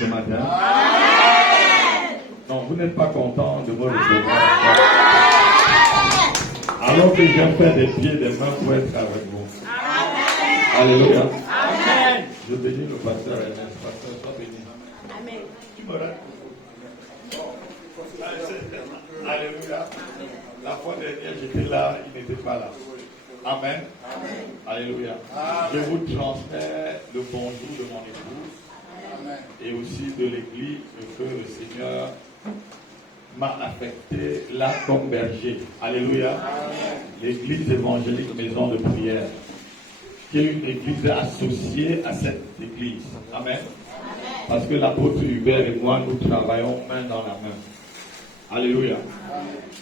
ce matin? Non, vous n'êtes pas content de me recevoir. Alors que j'ai fait des pieds, des mains pour être avec vous. Alléluia. Amen. Je bénis le pasteur Ernest. Pasteur, sois béni. Amen. Tu me rends. Alléluia. La fois dernière, j'étais là, il n'était pas là. Amen. Alléluia. Je vous transmets le bonjour de mon épouse et aussi de l'église que le Seigneur m'a affecté là comme berger. Alléluia. L'église évangélique Maison de Prière, qui est une église associée à cette église. Amen. Parce que l'apôtre Hubert et moi, nous travaillons main dans la main. Alléluia.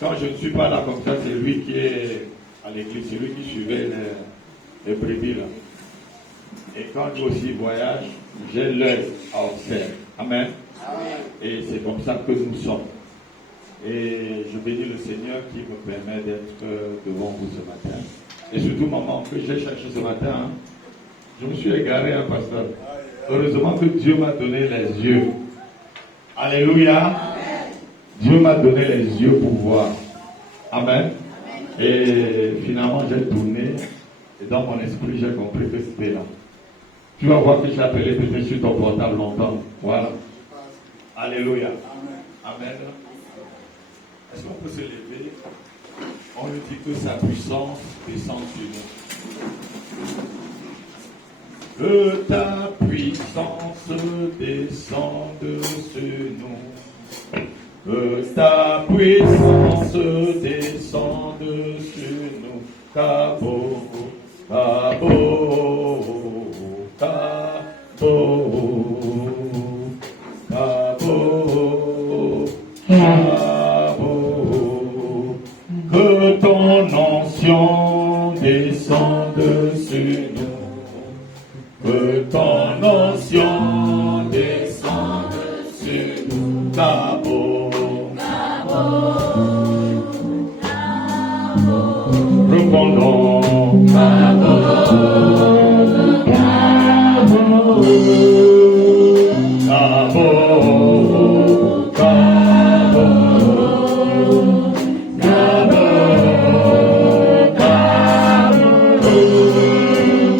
Quand je ne suis pas là comme ça, c'est lui qui est à l'église, c'est lui qui suivait les brebis là. Et quand lui aussi voyage, j'ai l'œil à observer. Amen. Et c'est comme ça que nous sommes. Et je bénis le Seigneur qui me permet d'être devant vous ce matin. Et surtout, maman, que j'ai cherché ce matin, hein, je me suis égaré, hein, pasteur. Heureusement que Dieu m'a donné les yeux. Alléluia. Dieu m'a donné les yeux pour voir. Amen. Et finalement, j'ai tourné. Et dans mon esprit, j'ai compris que c'était là. Tu vas voir que j'ai appelé peut-être sur ton portable longtemps. Voilà. Alléluia. Amen. Est-ce qu'on peut se lever? On lui dit que sa puissance descend sur nous. Que ta puissance descende sur nous. Que ta puissance descende sur nous. Cabo, cabo, cabo, cabo, cabo. Que ton onction descende sur nous. Que ton onction descende sur nous. Cabo. Répondons, Cabo, Cabo, Cabo, Cabo, Cabo, Cabo.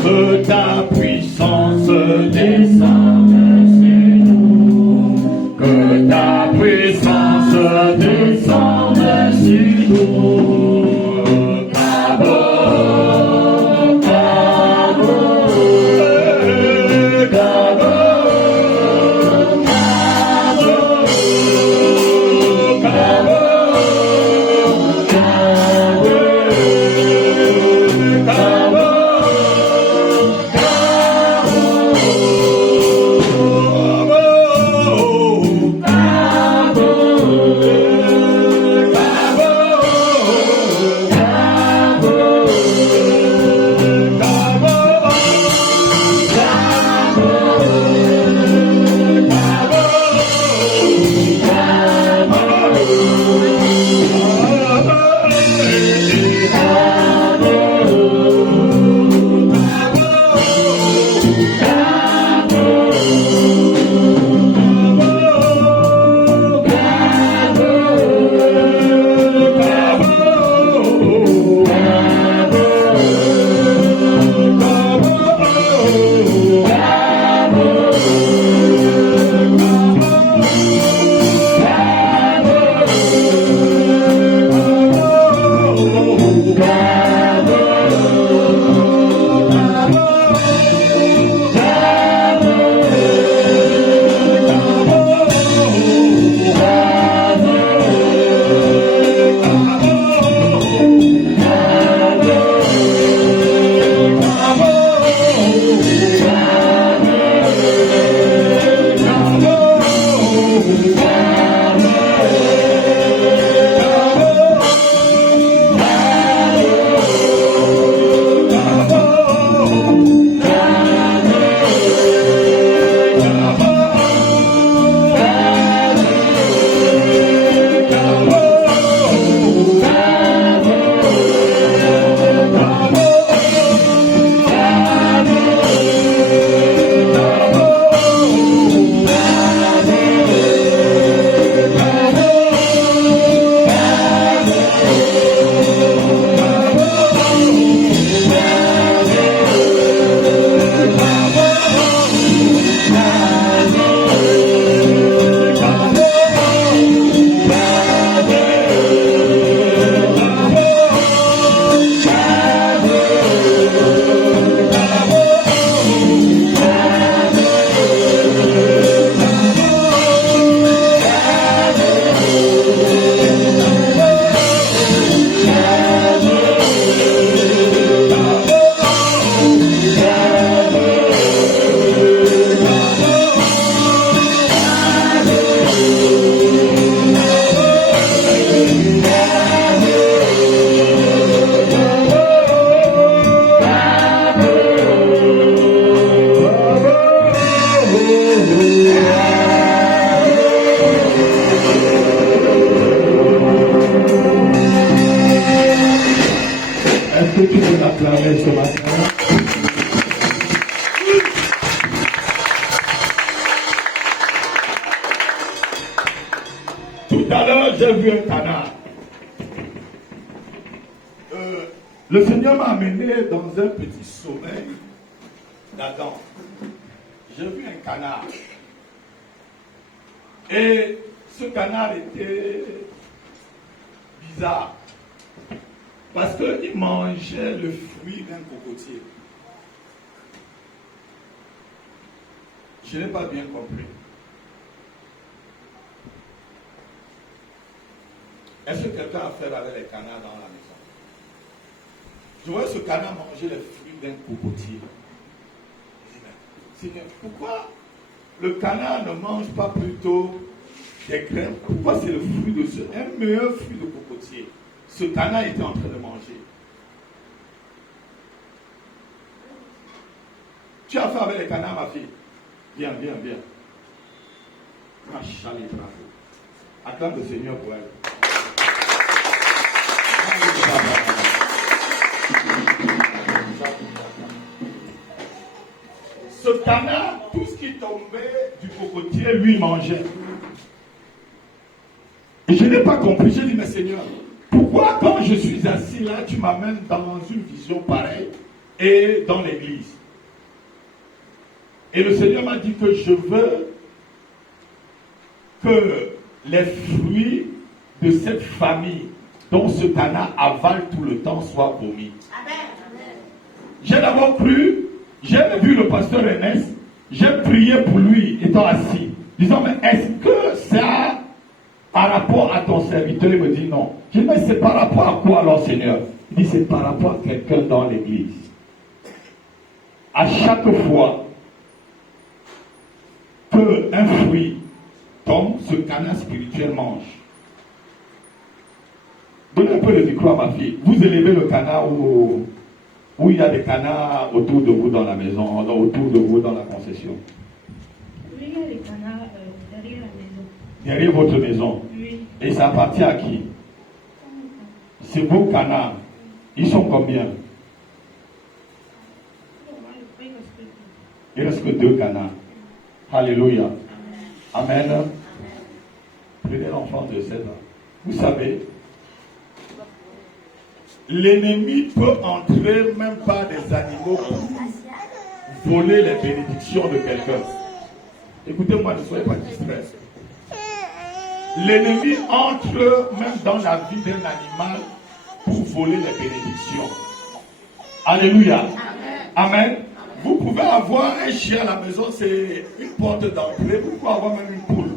Que ta puissance descende sur nous. Que ta puissance descende sur nous. l'acclamer ce matin. Tout à l'heure, j'ai vu un canard. Le Seigneur m'a amené dans un petit sommeil d'Adam. J'ai vu un canard. Et ce canard était bizarre. Parce qu'il mangeait le fruit d'un cocotier. Je n'ai pas bien compris. Est-ce que quelqu'un a affaire avec les canards dans la maison? Je vois ce canard manger les fruits d'un cocotier. Je dis, mais Seigneur, pourquoi le canard ne mange pas plutôt des graines? Pourquoi c'est le fruit de un meilleur fruit de cocotier? Ce canard était en train de manger. Tu as fait avec les canards, ma fille? Viens, viens, viens. Machallah, bravo. Acclame le Seigneur pour elle. Ce canard, tout ce qui tombait du cocotier, lui mangeait. Et je n'ai pas compris. J'ai dit, mais Seigneur, pourquoi quand je suis assis là, tu m'amènes dans une vision pareille et dans l'église? Et le Seigneur m'a dit que je veux que les fruits de cette famille dont ce canard avale tout le temps soient vomis. J'ai d'abord cru, j'ai vu le pasteur Ernest, j'ai prié pour lui étant assis, disant, mais est-ce que ça par rapport à ton serviteur? Il me dit non. Je dis, mais c'est par rapport à quoi alors, Seigneur? Il dit, c'est par rapport à quelqu'un dans l'église. À chaque fois qu'un fruit tombe, ce canard spirituel mange. Donnez un peu le micro à ma fille. Vous élevez le canard où il y a des canards autour de vous dans la maison, autour de vous dans la concession. Oui, il y a des canards derrière la maison. Derrière votre maison? Oui. Et ça appartient à qui? C'est vos canards. Ils sont combien? Il reste que 2 canards. Alléluia. Amen. Prenez l'enfant de 7 ans. Vous savez, l'ennemi peut entrer même par des animaux pour voler les bénédictions de quelqu'un. Écoutez-moi, ne soyez pas distraits. L'ennemi entre même dans la vie d'un animal pour voler les bénédictions. Alléluia. Amen. Vous pouvez avoir un chien à la maison, c'est une porte d'entrée. Vous pouvez avoir même une poule.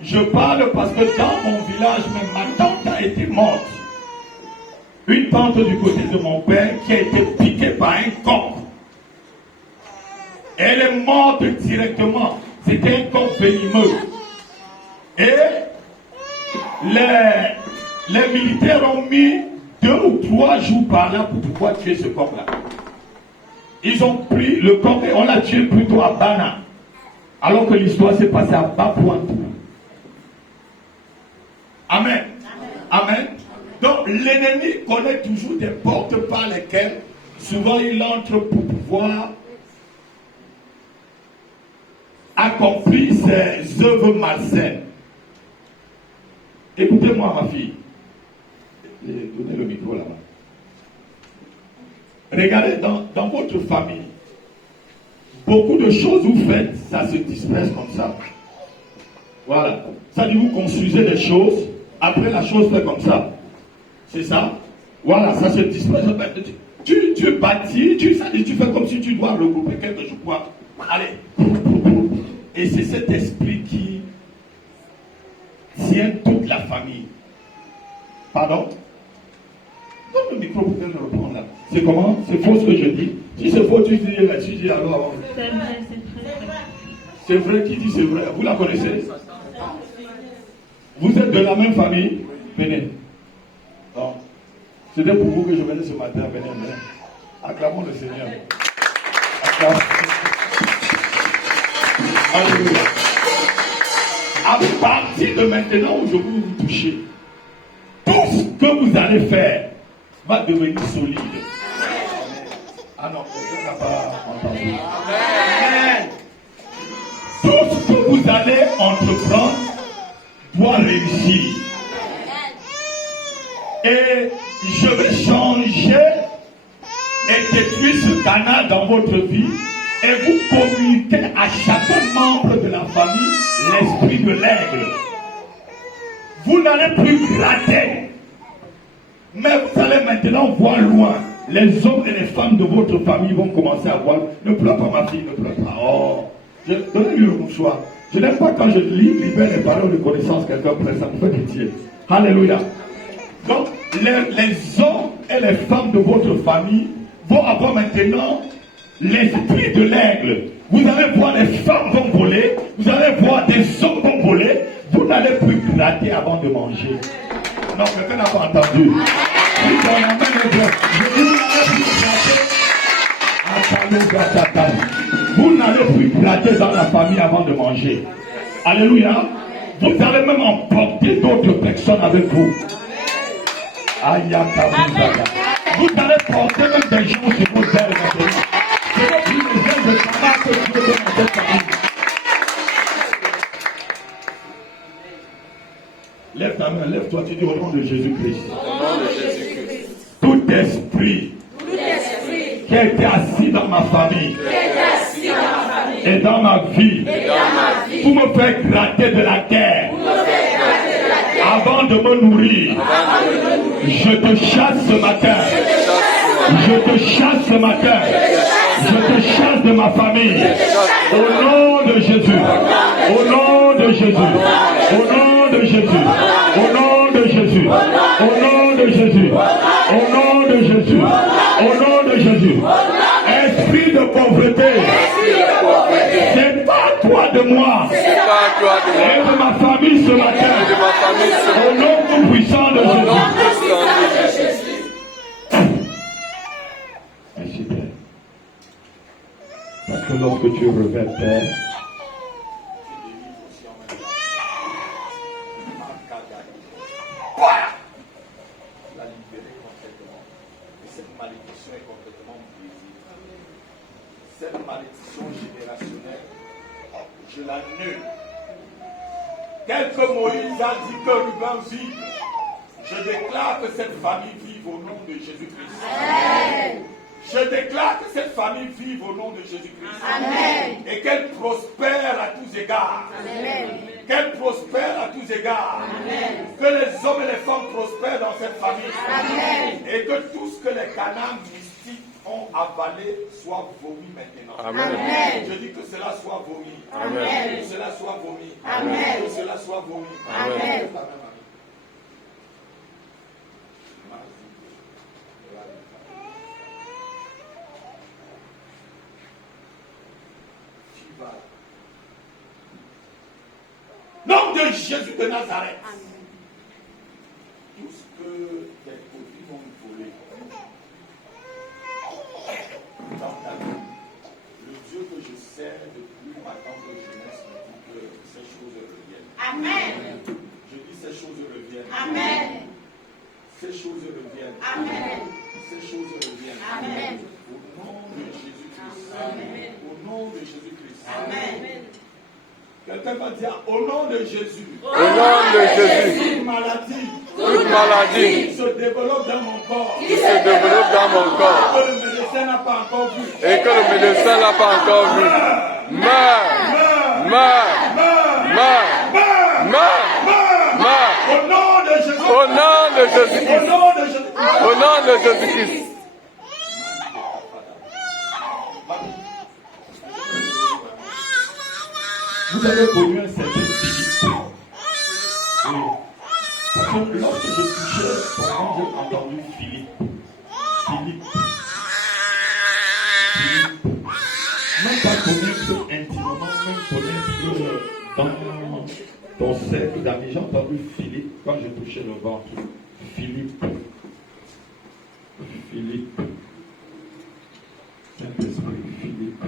Je parle parce que dans mon village, même ma tante a été morte. Une tante du côté de mon père qui a été piquée par un coq. Elle est morte directement. C'était un coq venimeux. Et les militaires ont mis 2 ou 3 jours par là pour pouvoir tuer ce coq-là. Ils ont pris le coq et on l'a tué plutôt à Bana. Alors que l'histoire s'est passée à Bapouantou. Amen. Amen. Donc l'ennemi connaît toujours des portes par lesquelles souvent il entre pour pouvoir accomplir ses œuvres malsaines. Écoutez-moi, ma fille. Donnez le micro là-bas. Regardez, dans votre famille, beaucoup de choses vous faites, ça se disperse comme ça. Voilà. Ça dit, vous construisez des choses, après la chose fait comme ça. C'est ça. Voilà, ça se disperse. Tu bâtis, tu fais comme si tu dois regrouper quelque chose. Quoi. Allez. Et c'est cet esprit qui tient toute la famille. Pardon? Donne le micro pour qu'elle reprenne là. C'est comment? C'est faux ce que je dis. Si c'est faux, tu dis alors. C'est vrai, c'est très vrai. C'est vrai, qui dit c'est vrai? Vous la connaissez? Vous êtes de la même famille? Venez. Non. C'était pour vous que je venais ce matin. Venez, venez. Acclamons le Seigneur. Acclamons. Alléluia. À partir de maintenant où je vais vous toucher, tout ce que vous allez faire va devenir solide. Ah non, quelqu'un n'a pas entendu. Amen. Tout ce que vous allez entreprendre doit réussir. Et je vais changer et détruire ce canal dans votre vie et vous communiquer à chaque membre de la famille l'esprit de l'aigle. Vous n'allez plus gratter, mais vous allez maintenant voir loin. Les hommes et les femmes de votre famille vont commencer à voir. Ne pleure pas ma fille, ne pleure pas. Oh, donnez-lui le mouchoir. Je n'aime pas quand je libère les paroles de connaissance, quelqu'un presse, ça me fait pitié. Alléluia. Donc, les hommes et les femmes de votre famille vont avoir maintenant l'esprit de l'aigle. Vous allez voir les femmes vont voler, vous allez voir des hommes vont voler, vous n'allez plus gratter avant de manger. Non, quelqu'un n'a pas entendu. Vous n'allez plus gratter dans la famille avant de manger. Alléluia. Vous allez même emporter d'autres personnes avec vous. Vous allez porter même des gens sur vos ailes maintenant. Ce n'est plus les ailes de tabac que Dieu donne à cette famille. Lève ta main, lève-toi, tu dis au nom de Jésus-Christ. Tout esprit qui a été assis dans ma famille et dans ma vie pour me faire gratter de la terre avant de me nourrir, je te chasse ce matin. Je te chasse ce matin. Je te chasse de ma famille. Au nom de Jésus. Au nom de Jésus. Au nom de Jésus. Au nom de Jésus. Au nom de Jésus. Au nom de Jésus. Au nom de Jésus. Esprit de pauvreté. C'est pas toi de moi. Et de ma famille ce matin. Au nom tout puissant de Jésus. Merci Père. Parce que lorsque tu revers Père, la libérer complètement. Et cette malédiction est complètement brisée. Cette malédiction générationnelle, je l'annule. Tel que Moïse a dit que Ruben vit, je déclare que cette famille vive au nom de Jésus-Christ. Amen. Je déclare que cette famille vive au nom de Jésus-Christ. Amen. Et qu'elle prospère à tous égards. Amen. Qu'elle prospère à tous égards. Amen. Que les hommes et les femmes prospèrent dans cette famille. Amen. Et que tout ce que les canards mystiques ont avalé soit vomi maintenant. Amen. Amen. Je dis que cela soit vomi. Amen. Que cela soit vomi. Amen. Que cela soit vomi. Amen. Nom de Jésus de Nazareth. Amen. Tout ce que les produits vont voler dans ta vie, le Dieu que je sers depuis ma tendre jeunesse me dit que ces choses reviennent. Amen. Je dis ces choses reviennent. Amen. Ces choses reviennent. Amen. Ces choses reviennent. Amen. Au nom de Jésus-Christ. Amen. Au nom de Jésus-Christ. Amen. Quelqu'un va dire au nom de Jésus. Au nom de Jésus. Toute maladie se développe dans mon corps. Qui se développe dans mon corps. Que le médecin n'a pas encore vu. Et que le médecin n'a pas encore vu. Meurs. Au nom de Jésus. Au nom de Jésus-Christ. Au nom de Jésus-Christ. Vous avez connu un certain Philippe. Oui. Parce que lorsque je touchais, j'ai entendu Philippe. Même pas connaître intimement, même connaître dans ton cercle d'amis. J'ai entendu Philippe quand je touchais le ventre. Philippe. Saint-Esprit, Philippe.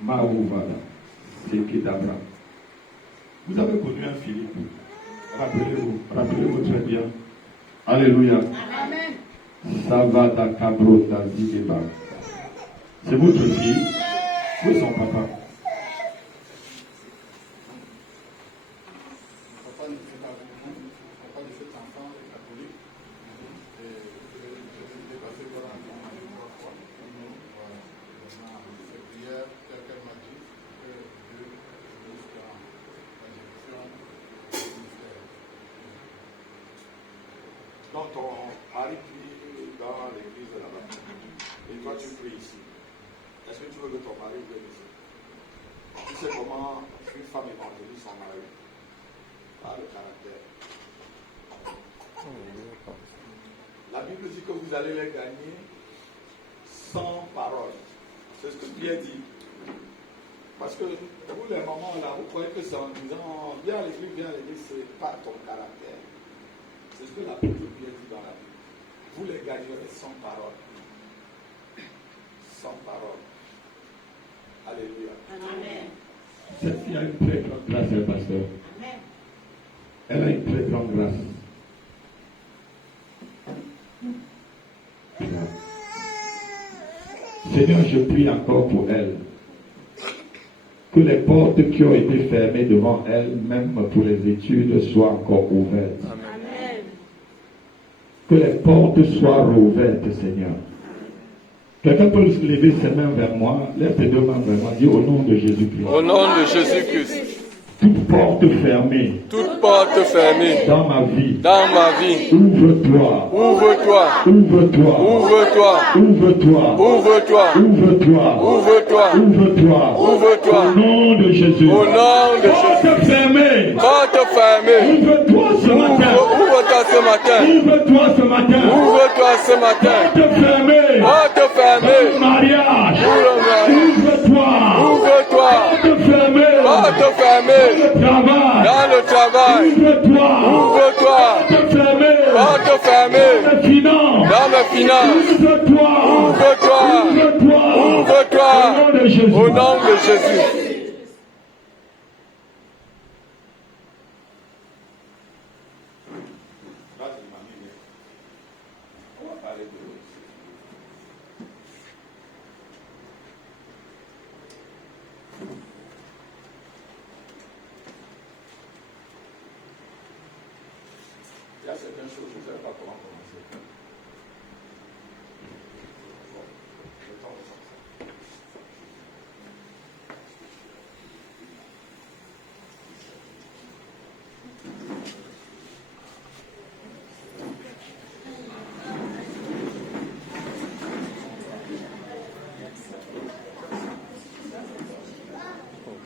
Maouvala. Vous avez connu un Philippe. Rappelez-vous très bien. Alléluia. Amen. Savada Kabrota Zideba. C'est votre fille. Où est son papa? Papa ne fait pas avec nous. Papa de cet enfant est catholique. Et il est passé par un temps avec 3 fois. Voilà. Ces prières, telles qu'elle m'a dit, que Dieu jusqu'à la direction du ministère. Donc ton mari prie dans l'église là-bas. Et toi tu pries ici. Est-ce que tu veux que ton mari vienne ici? Tu sais comment une femme évangélise son mari? Par le caractère. La Bible dit que vous allez les gagner sans parole. C'est ce que Pierre dit. Parce que vous les mamans là, vous croyez que c'est en disant viens à l'église, c'est pas ton caractère. C'est ce que l'apôtre Pierre dit dans la Bible. Vous les gagnerez sans parole. Sans parole. Alléluia. Amen. Cette fille a une très grande grâce, le pasteur. Amen. Elle a une très grande grâce. Seigneur, je prie encore pour elle. Que les portes qui ont été fermées devant elle, même pour les études, soient encore ouvertes. Amen. Que les portes soient rouvertes, Seigneur. Quelqu'un peut lever ses mains vers moi, lève tes 2 mains vers moi, dis au nom de Jésus-Christ. Au nom de Jésus-Christ. Toute porte fermée Toute porte fermée dans ma vie, dans ma vie. ouvre-toi, Ouvre-toi. ouvre-toi, Ouvre-toi. ouvre-toi, Ouvre-toi. ouvre-toi, Ouvre-toi. ouvre-toi, Ouvre-toi. au nom de Jésus. Au nom de Jésus. Porte fermée, Porte fermée. ouvre-toi ce matin, Ouvre-toi ce matin. ouvre-toi ce matin, Ouvre-toi ce matin. porte fermée, Porte fermée. mariage, Pour le mariage. ouvre-toi, Ouvre-toi. porte fermée, Porte fermée. travail, Dans le travail. ouvre-toi, Ouvre-toi. porte fermée, Porte fermée. les finances, Dans mes finances. ouvre-toi, Ouvre-toi. ouvre-toi, Ouvre-toi. au nom de Jésus. Au nom de Jésus. Vas-y, mamie, viens. On va parler de l'eau ici. Il y a certaines choses, je ne savais pas comment commencer. Bon, le temps de sortir.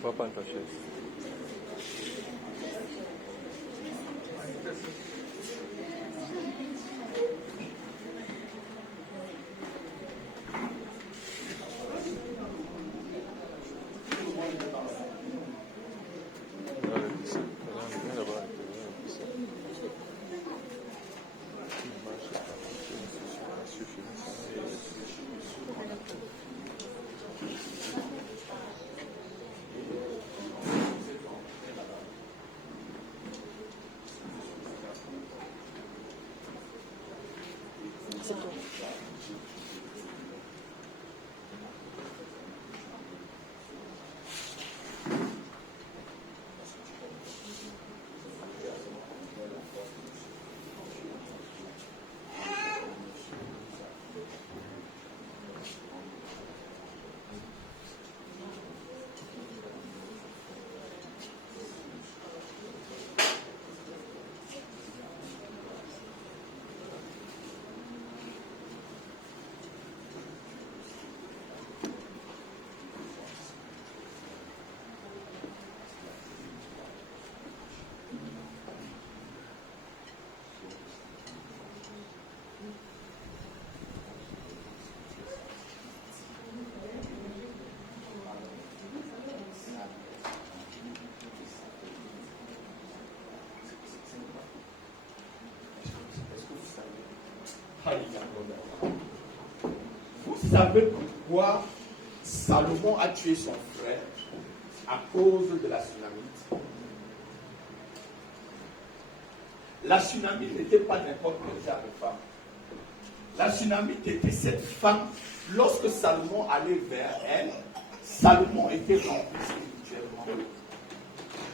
Va prendre ta chaise. Vous savez pourquoi Salomon a tué son frère à cause de la tsunamite? La tsunamite n'était pas n'importe quel genre de femme. La Sunamite était cette femme. Lorsque Salomon allait vers elle, Salomon était rempli spirituellement.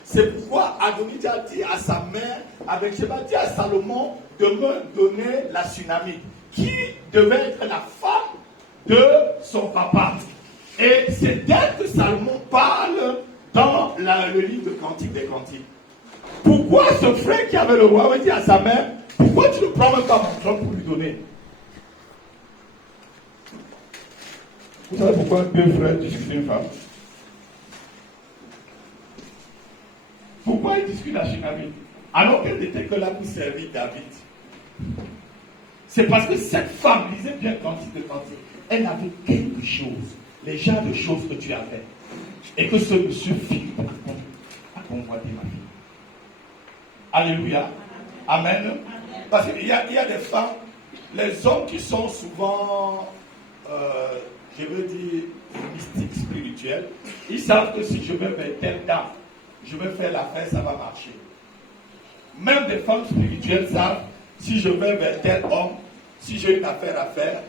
C'est pourquoi Adonijah a dit à sa mère, avec Sheba, dit à Salomon de me donner la Sunamite, qui devait être la femme de son papa. Et c'est d'elle que Salomon parle dans le livre de Cantique des Cantiques. Pourquoi ce frère qui avait le roi dit à sa mère, pourquoi tu ne prends même pas mon trône pour lui donner? Vous savez pourquoi deux frères discutent une femme? Pourquoi ils discutent la Sunamite alors qu'elle n'était que là pour servir David? C'est parce que cette femme, lisez bien Cantique de Cantique, elle avait quelque chose, les genres de choses que tu as fait, et que ce monsieur Philippe a convoité ma fille. Alléluia. Amen. Parce qu'il y a des femmes, les hommes qui sont souvent, je veux dire, mystiques spirituels, ils savent que si je vais vers telle dame, je vais faire l'affaire, ça va marcher. Même des femmes spirituelles savent, si je vais vers tel homme, si j'ai une affaire à faire,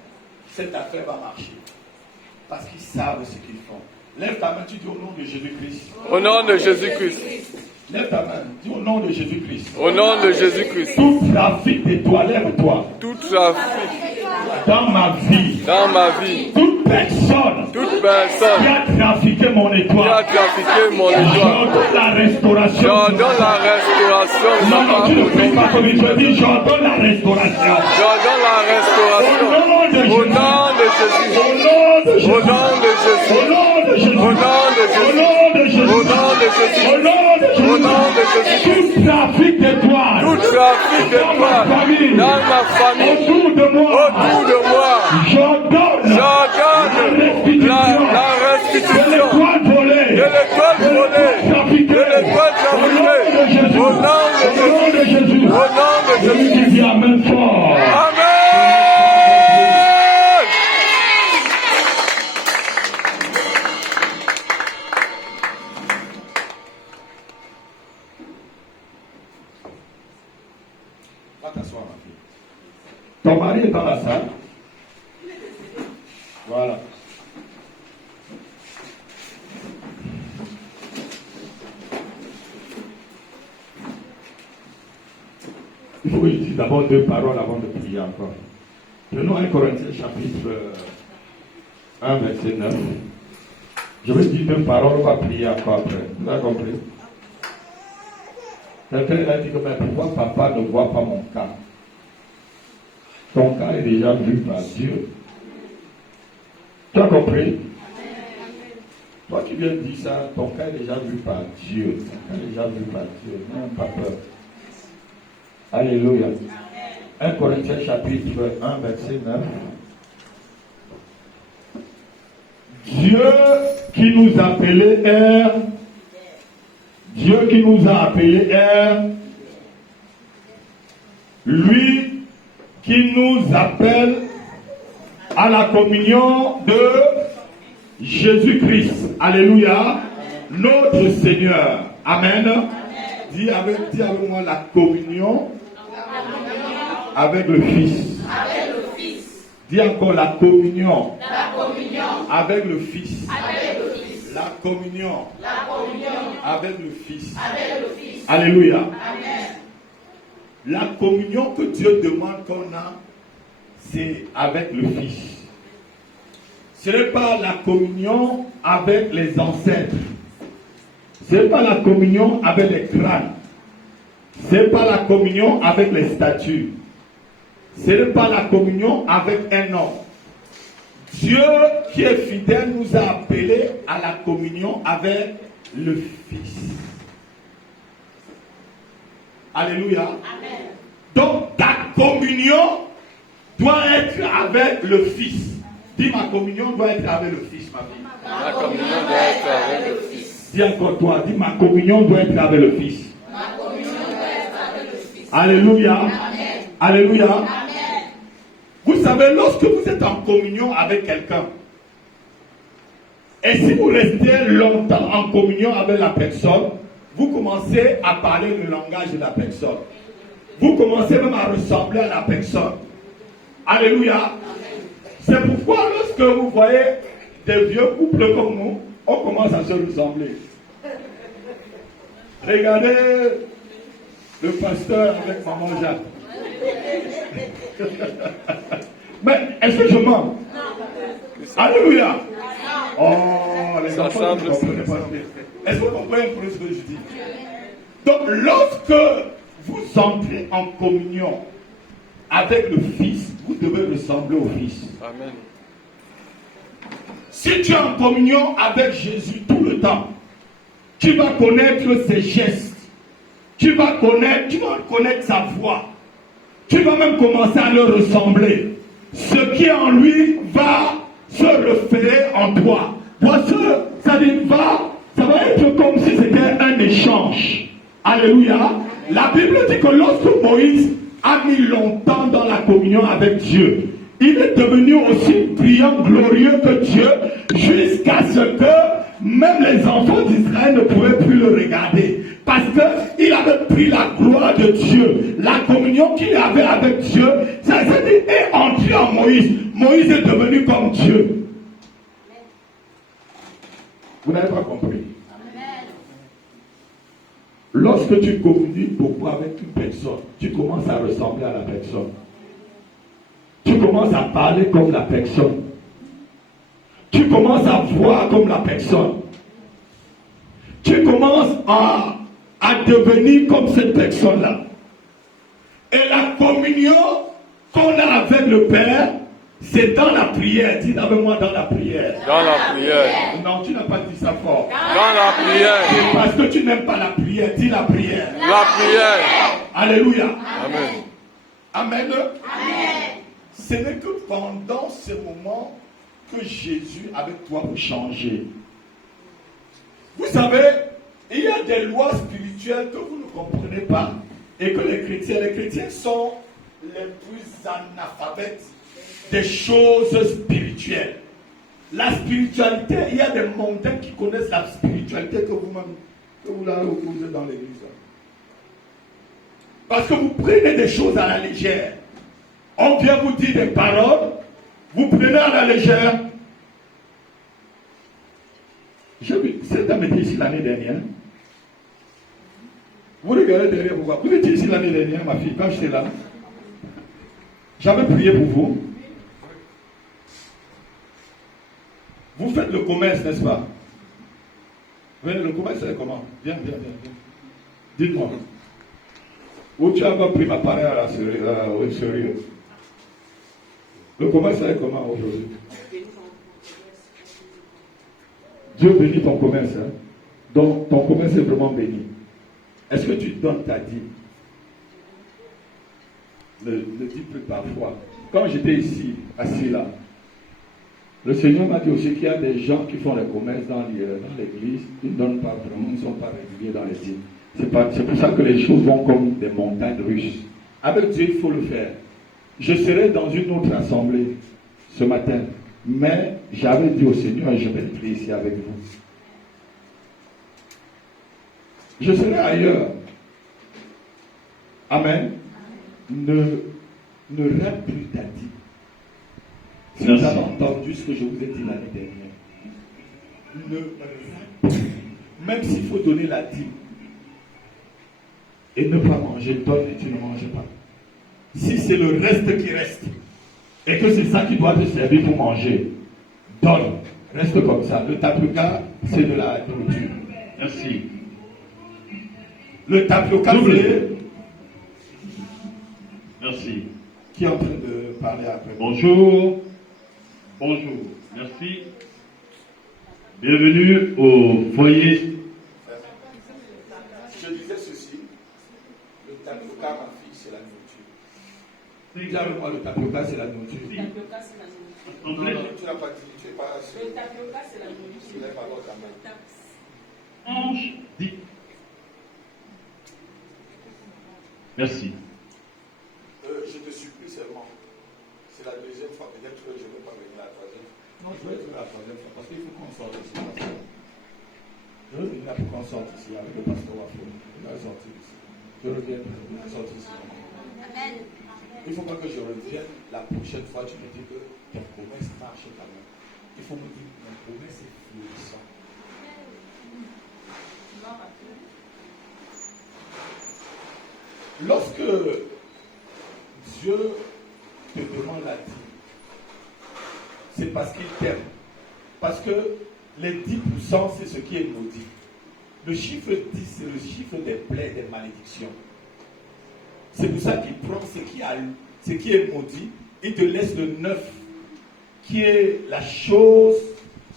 cette affaire va marcher. Parce qu'ils savent ce qu'ils font. Lève ta main, tu dis au nom de Jésus-Christ. Au nom de Jésus-Christ. Lève ta main, dis au nom de Jésus-Christ. Au nom de Jésus-Christ. Tout trafic de toi, lève-toi. Tout trafic Dans ma vie. dans ma vie. Toute personne Toute personne qui a trafiqué mon qui a étoile. trafiqué mon étoile. J'ordonne la restauration. J'ordonne la restauration de Non, ma non, tu ne pries pas part. comme il te dit, j'ordonne la restauration. J'ordonne la restauration. Au nom de Jésus. Au nom de Jésus. Au nom de Jésus. Au nom de Jésus. Au nom de Jésus. Au nom de Jésus. Au nom de Jésus. Au nom de Jésus. Au nom de Jésus. Tout trafic d'étoiles. Tout trafic d'étoiles dans ma famille, Autour de moi. autour de moi, J'ordonne j'ordonne la restitution de l'étoile volée. de l'étoile volée, de l'étoile trafiquée, au nom de Jésus, au nom de Celui Jésus. qui dit Amen fort. Amen. Va t'asseoir, ma fille. Ton mari est dans la salle. Voilà. Il faut que je dise d'abord deux paroles avant de prier encore. Prenons 1 Corinthiens chapitre 1, verset 9. Je vais dire deux paroles, on va prier encore après. Vous avez compris? Quelqu'un a dit que mais pourquoi papa ne voit pas mon cas? Ton cas est déjà vu par Dieu. Tu as compris? Toi qui viens de dire ça, ton cas est déjà vu par Dieu. Ton cas est déjà vu par Dieu. N'aie pas peur. Alléluia. 1 Corinthiens chapitre 1, verset 9. Dieu qui nous appelait est, Dieu qui nous a appelés est, lui qui nous appelle à la communion de Jésus-Christ. Alléluia. Notre Seigneur. Amen. Dis avec moi la communion avec le Fils. Dis encore la communion avec le Fils. La communion avec le Fils. Alléluia. La communion que Dieu demande qu'on a, c'est avec le Fils. Ce n'est pas la communion avec les ancêtres. Ce n'est pas la communion avec les crânes. Ce n'est pas la communion avec les statues. Ce n'est pas la communion avec un homme. Dieu qui est fidèle nous a appelés à la communion avec le Fils. Alléluia. Amen. Donc ta communion doit être avec le Fils. Dis ma communion doit être avec le Fils, ma fille. Ma communion doit être avec le Fils. Dis encore toi, dis ma communion doit être avec le Fils. Ma communion doit être avec le Fils. Alléluia. Amen. Alléluia. Amen. Vous savez, lorsque vous êtes en communion avec quelqu'un, et si vous restez longtemps en communion avec la personne, vous commencez à parler le langage de la personne. Vous commencez même à ressembler à la personne. Alléluia. C'est pourquoi lorsque vous voyez des vieux couples comme nous, on commence à se ressembler. Regardez le pasteur avec maman Jacques. Mais est-ce que je mens? Alléluia. Oh, les enfants, vous ne comprenez pas. Est-ce que vous comprenez un peu ce que je dis? Donc, lorsque vous entrez en communion avec le Fils, vous devez ressembler au Fils. Amen. Si tu es en communion avec Jésus tout le temps, tu vas connaître ses gestes, tu vas connaître sa voix, tu vas même commencer à le ressembler. Ce qui est en lui va se référer en toi. Voici, ça va être comme si c'était un échange. Alléluia. La Bible dit que lorsque Moïse a mis longtemps dans la communion avec Dieu, il est devenu aussi brillant, glorieux que Dieu, jusqu'à ce que même les enfants d'Israël ne pouvaient plus le regarder. Parce qu'il avait pris la gloire de Dieu. La communion qu'il avait avec Dieu, ça est entré en Moïse. Moïse est devenu comme Dieu. Vous n'avez pas compris. Lorsque tu communies beaucoup avec une personne, tu commences à ressembler à la personne. Tu commences à parler comme la personne. Tu commences à voir comme la personne. Tu commences à devenir comme cette personne-là. Et la communion qu'on a avec le Père, c'est dans la prière. Dis avec moi dans la prière. Dans la prière. Non, tu n'as pas dit ça fort. Dans la prière. C'est parce que tu n'aimes pas la prière. Dis la prière. La prière. Alléluia. Amen. Amen. Amen. Ce n'est que pendant ce moment que Jésus avec toi peut changer. Vous savez, il y a des lois spirituelles que vous ne comprenez pas et que les chrétiens sont les plus analphabètes des choses spirituelles. La spiritualité, il y a des mondains qui connaissent la spiritualité que vous-même, que vous l'avez opposée dans l'église. Parce que vous prenez des choses à la légère. On vient vous dire des paroles, vous prenez à la légère. Cet homme était ici l'année dernière. Vous regardez derrière pourquoi? Vous étiez ici l'année dernière, ma fille, quand j'étais là. J'avais prié pour vous. Vous faites le commerce, n'est-ce pas? Venez, le commerce, c'est comment? Viens. Dites-moi. Où tu as pris ma parole au sérieux? Le commerce, c'est comment aujourd'hui? Dieu bénit ton commerce. Hein? Donc, ton commerce est vraiment béni. Est-ce que tu donnes ta dîme? Ne dis plus parfois. Quand j'étais ici, assis là, le Seigneur m'a dit aussi qu'il y a des gens qui font le commerce dans l'église, ils ne donnent pas vraiment, ils ne sont pas réguliers dans les dîmes. C'est pour ça que les choses vont comme des montagnes russes. Avec Dieu, il faut le faire. Je serai dans une autre assemblée ce matin, mais j'avais dit au Seigneur, je vais prier ici avec vous. Je serai ailleurs. Amen. Ne rate plus ta dîme. Si vous avez entendu ce que je vous ai dit l'année dernière, ne rate plus. Même s'il faut donner la dîme et ne pas manger, donne et tu ne manges pas. Si c'est le reste qui reste et que c'est ça qui doit te servir pour manger, donne. Reste comme ça. Le tapioca, c'est de la nourriture. Merci. Le tapioca, c'est... Merci. Qui est en train de parler après? Bonjour. Merci. Bienvenue au foyer. Je disais ceci. Le tapioca, ma fille, c'est la nourriture. Dis avec moi, le tapioca, c'est la nourriture. Oui. Non, tu n'as pas dit. Tu n'es pas sûr. Le tapioca, c'est la nourriture. Tu n'es pas l'autre main. Ange dit. Merci. Je te supplie seulement. C'est la deuxième fois. Peut-être que je ne vais pas venir la troisième fois. Non, je vais être la troisième fois parce qu'il faut qu'on sorte ici. Je vais venir pour qu'on sorte ici avec le pasteur Wafo. Il va sortir ici. Je reviens pour sortir ici. Il ne faut pas que je revienne la prochaine fois, tu me dis que ta promesse marche quand même. Il faut me dire que ma promesse est florissante. Lorsque Dieu te demande la dîme, c'est parce qu'il t'aime. Parce que les 10%, c'est ce qui est maudit. Le chiffre 10, c'est le chiffre des plaies, des malédictions. C'est pour ça qu'il prend ce qui est maudit, il te laisse le 9, qui est la chose,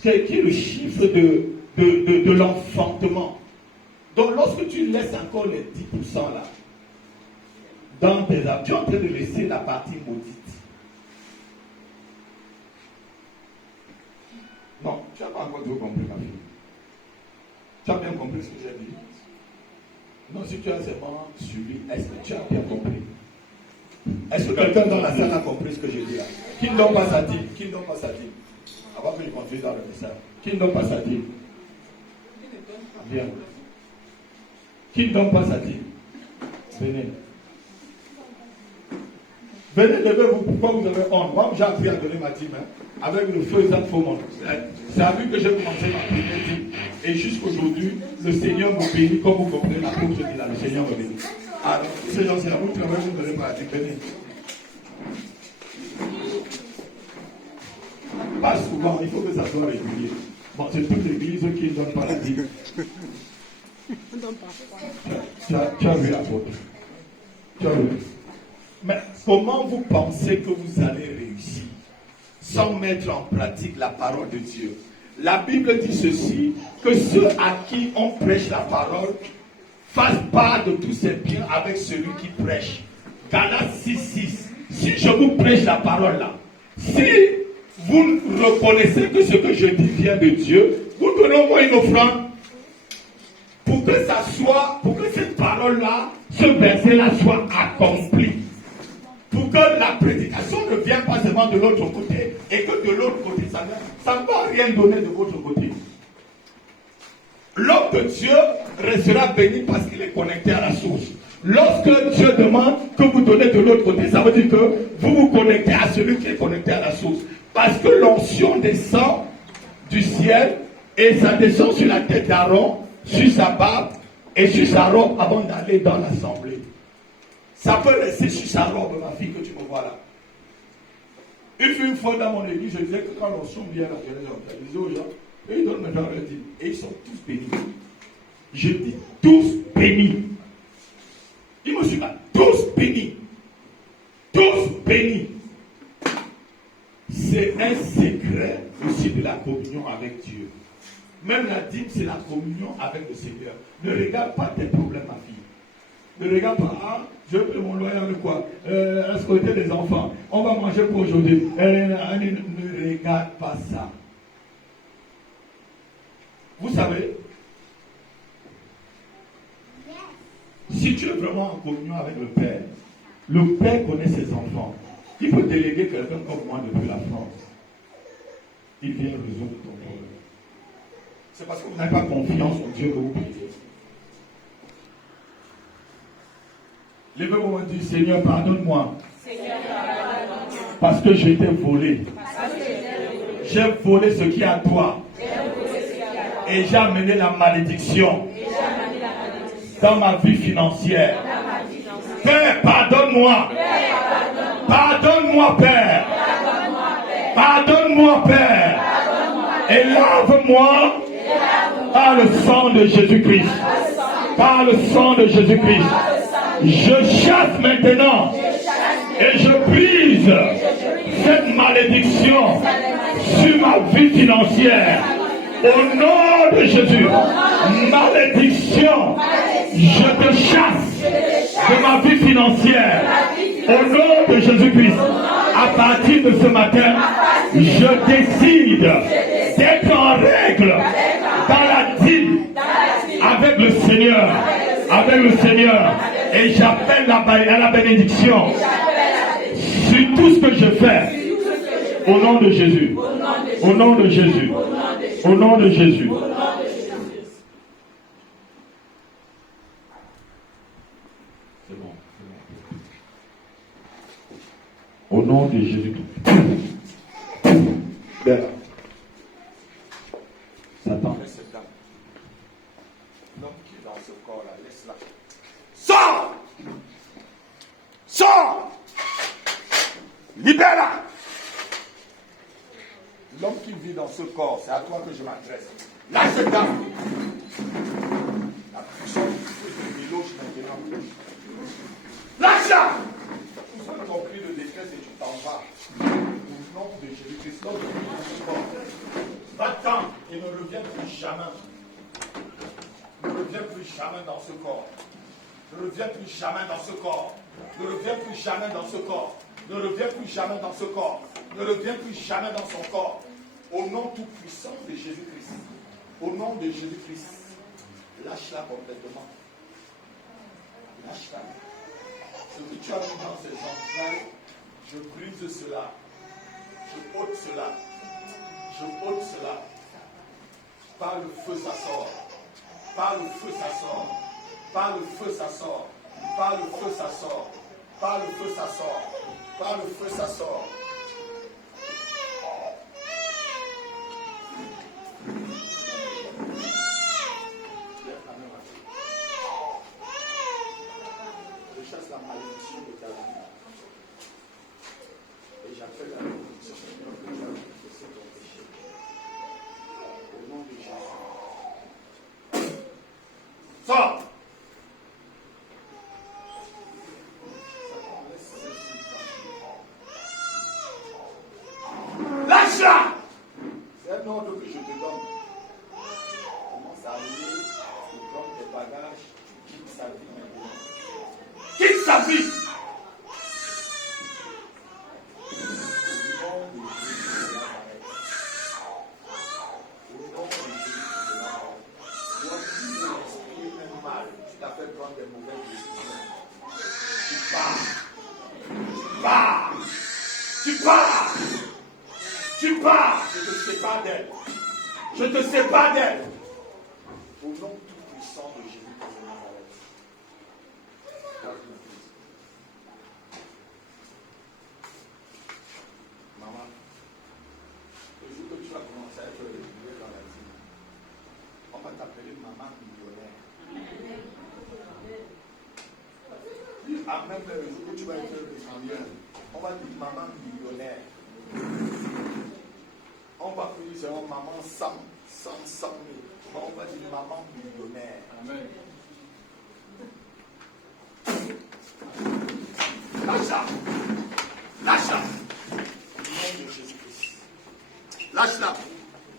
qui est le chiffre de l'enfantement. Donc lorsque tu laisses encore les 10% là, dans tes âmes, tu es en train de laisser la partie maudite. Non, tu n'as pas encore tout compris, ma fille. Tu as bien compris ce que j'ai dit? Non, si tu as seulement suivi, est-ce que tu as bien compris? Est-ce que quelqu'un dans la salle a compris ce que j'ai dit là? Qui ne donne pas sa dîme? Qui ne donne pas sa dîme? Avant que je continue dans le message. Qui ne donne pas sa dîme? Bien. Qui ne donne pas sa dîme? Venez. Venez, levez-vous. Pourquoi vous avez honte? Moi, j'ai appris à donner ma dîme. Avec le feu et ça faux monde. C'est avec que j'ai commencé ma première dîme. Et jusqu'aujourd'hui, le Seigneur me bénit. Comme vous comprenez la cause de là, le Seigneur me bénit. Alors, ces gens, c'est à vous de travailler, vous ne donnez pas la dîme. Venez. Pas souvent, il faut que ça soit régulier. Bon, c'est toute l'église qui ne donne pas la dîme. Tu as vu la faute. Tu as vu. Mais comment vous pensez que vous allez réussir sans mettre en pratique la parole de Dieu? La Bible dit ceci, que ceux à qui on prêche la parole fassent part de tous ses biens avec celui qui prêche. Galates 6:6. Si je vous prêche la parole là, si vous reconnaissez que ce que je dis vient de Dieu, vous donnez au moins une offrande pour que ça soit, pour que cette parole-là, ce verset-là soit accompli. Pour que la prédication ne vienne pas seulement de l'autre côté et que de l'autre côté, ça ne va rien donner de votre côté. L'homme de Dieu restera béni parce qu'il est connecté à la source. Lorsque Dieu demande que vous donnez de l'autre côté, ça veut dire que vous vous connectez à celui qui est connecté à la source. Parce que l'onction descend du ciel et ça descend sur la tête d'Aaron, sur sa barbe et sur sa robe avant d'aller dans l'assemblée. Ça peut rester sur sa robe, ma fille, que tu me vois là. Il fut une fois dans mon église, je disais que quand l'onction vient à je disais aux gens, et ils donnent maintenant leur dîme. Et ils sont tous bénis. Je dis tous bénis. Ils me suivent là, tous bénis. Tous bénis. C'est un secret aussi de la communion avec Dieu. Même la dîme, c'est la communion avec le Seigneur. Ne regarde pas tes problèmes, ma fille. Ne regarde pas, je paie mon loyer avec quoi? La sécurité des enfants. On va manger pour aujourd'hui. Ne regarde pas ça. Vous savez, si tu es vraiment en communion avec le Père connaît ses enfants. Il peut déléguer quelqu'un comme moi depuis la France. Il vient résoudre ton problème. C'est parce que vous n'avez pas confiance en Dieu que vous priez. Levez-vous et dites, Seigneur, pardonne-moi. Parce que j'ai été volé. J'ai volé ce qui est à toi. Et j'ai amené la malédiction dans ma vie financière. Père, pardonne-moi. Pardonne-moi, Père. Pardonne-moi, Père. Et lave-moi par le sang de Jésus-Christ. Par le sang de Jésus-Christ. Je chasse maintenant et je brise cette malédiction sur ma vie financière. Au nom de Jésus, malédiction, je te chasse de ma vie financière. Au nom de Jésus-Christ, à partir de ce matin, je décide d'être en règle dans la dîme avec le Seigneur. Avec le Seigneur. Et j'appelle la bénédiction sur tout ce que je fais. Au nom de Jésus. Au nom de Jésus. Au nom de Jésus. C'est bon. Au nom de Jésus-Christ. Bien là. Satan. Laisse cette dame. L'homme qui est dans ce corps-là, laisse-la. Sors! Sors! Libère-la! L'homme qui vit dans ce corps, c'est à toi que je m'adresse. Lâche cette dame! La puissance de Miloche maintenant. Lâche-la! Tout ça, ton cri de détresse et tu t'en vas. Au nom de Jésus-Christ, l'homme qui vit dans ce corps. Va-t'en et ne reviens plus jamais. Ne reviens plus jamais dans ce corps. Ne reviens plus jamais dans ce corps. Ne reviens plus jamais dans ce corps. Ne reviens plus jamais dans ce corps. Ne reviens plus jamais dans son corps. Au nom tout puissant de Jésus-Christ. Au nom de Jésus-Christ. Lâche-la complètement. Lâche-la. Ce que tu as mis dans ses entrailles, je brise cela. Je ôte cela. Je ôte cela. Par le feu, ça sort. Par le feu, ça sort. Par le feu, ça sort. Par le feu, ça sort. Par le feu, ça sort. Par le feu, ça sort. Je chasse la malédiction de ta vie. Et j'appelle la malédiction que tu as confessé ton péché. Au nom de Jésus. Sors! Lâche-la! C'est un ordre que je te donne. Commence à aller, tu prends tes bagages, tu quittes sa vie maintenant. Quitte sa vie! Je te sépare d'elle. Au nom tout puissant de Jésus de Nazareth. Maman, le jour que tu vas commencer à être régulier dans la vie, on va t'appeler maman millionnaire. Amen, le jour que tu vas être millionnaire, on va dire maman millionnaire. On va plus dire maman 100 000. On va dire maman millionnaire. Amen. Lâche-la. Lâche-la. Au nom de Jésus-Christ. Lâche-la.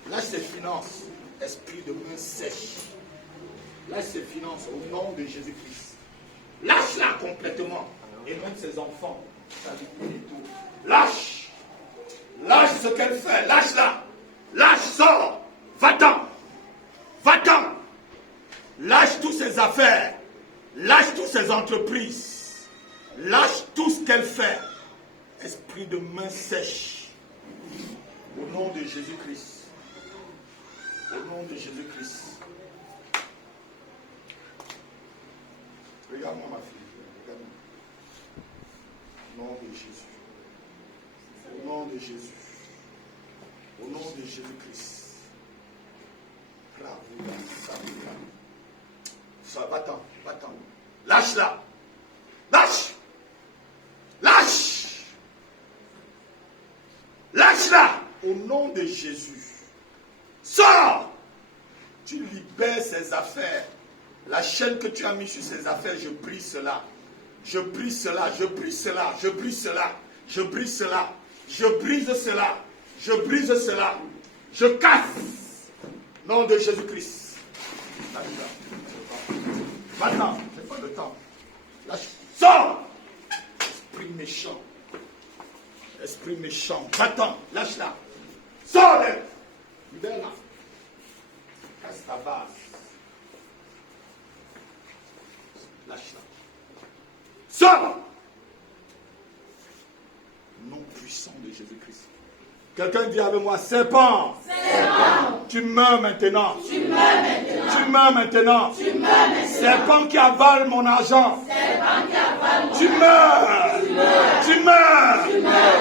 Lâche ses finances. Esprit de main sèche. Lâche ses finances au nom de Jésus-Christ. Lâche-la complètement. Et même ses enfants. Sa vie et tout. Lâche. Lâche ce qu'elle fait, lâche-la. Lâche, sors. Va-t'en. Va-t'en. Lâche toutes ses affaires. Lâche toutes ses entreprises. Lâche tout ce qu'elle fait. Esprit de main sèche. Au nom de Jésus-Christ. Au nom de Jésus-Christ. Regarde-moi ma fille. Regarde-moi. Au nom de Jésus. Au nom de Jésus. Au nom de Jésus-Christ. Va-t'en, va-t'en. Lâche-la. Lâche. Lâche. Lâche-la. Au nom de Jésus. Sors. Tu libères ses affaires. La chaîne que tu as mise sur ses affaires, je brise cela. Je brise cela. Je brise cela. Je brise cela. Je brise cela. Je brise cela. Je brise cela. Je casse. Nom de Jésus-Christ. Va-t'en. C'est pas le temps. Lâche. Sors. Esprit méchant. Esprit méchant. Va-t'en. Lâche-la. Sors-le. Libère-la. Casse ta base. Lâche-la. Sors. Nom puissant de Jésus-Christ. Quelqu'un dit avec moi, serpent. Serpent. Tu meurs maintenant. Tu meurs maintenant. Tu meurs maintenant. Tu meurs maintenant. Serpent qui avale mon argent. Serpent qui avale mon argent. Tu meurs. Tu meurs. Tu meurs. Tu meurs.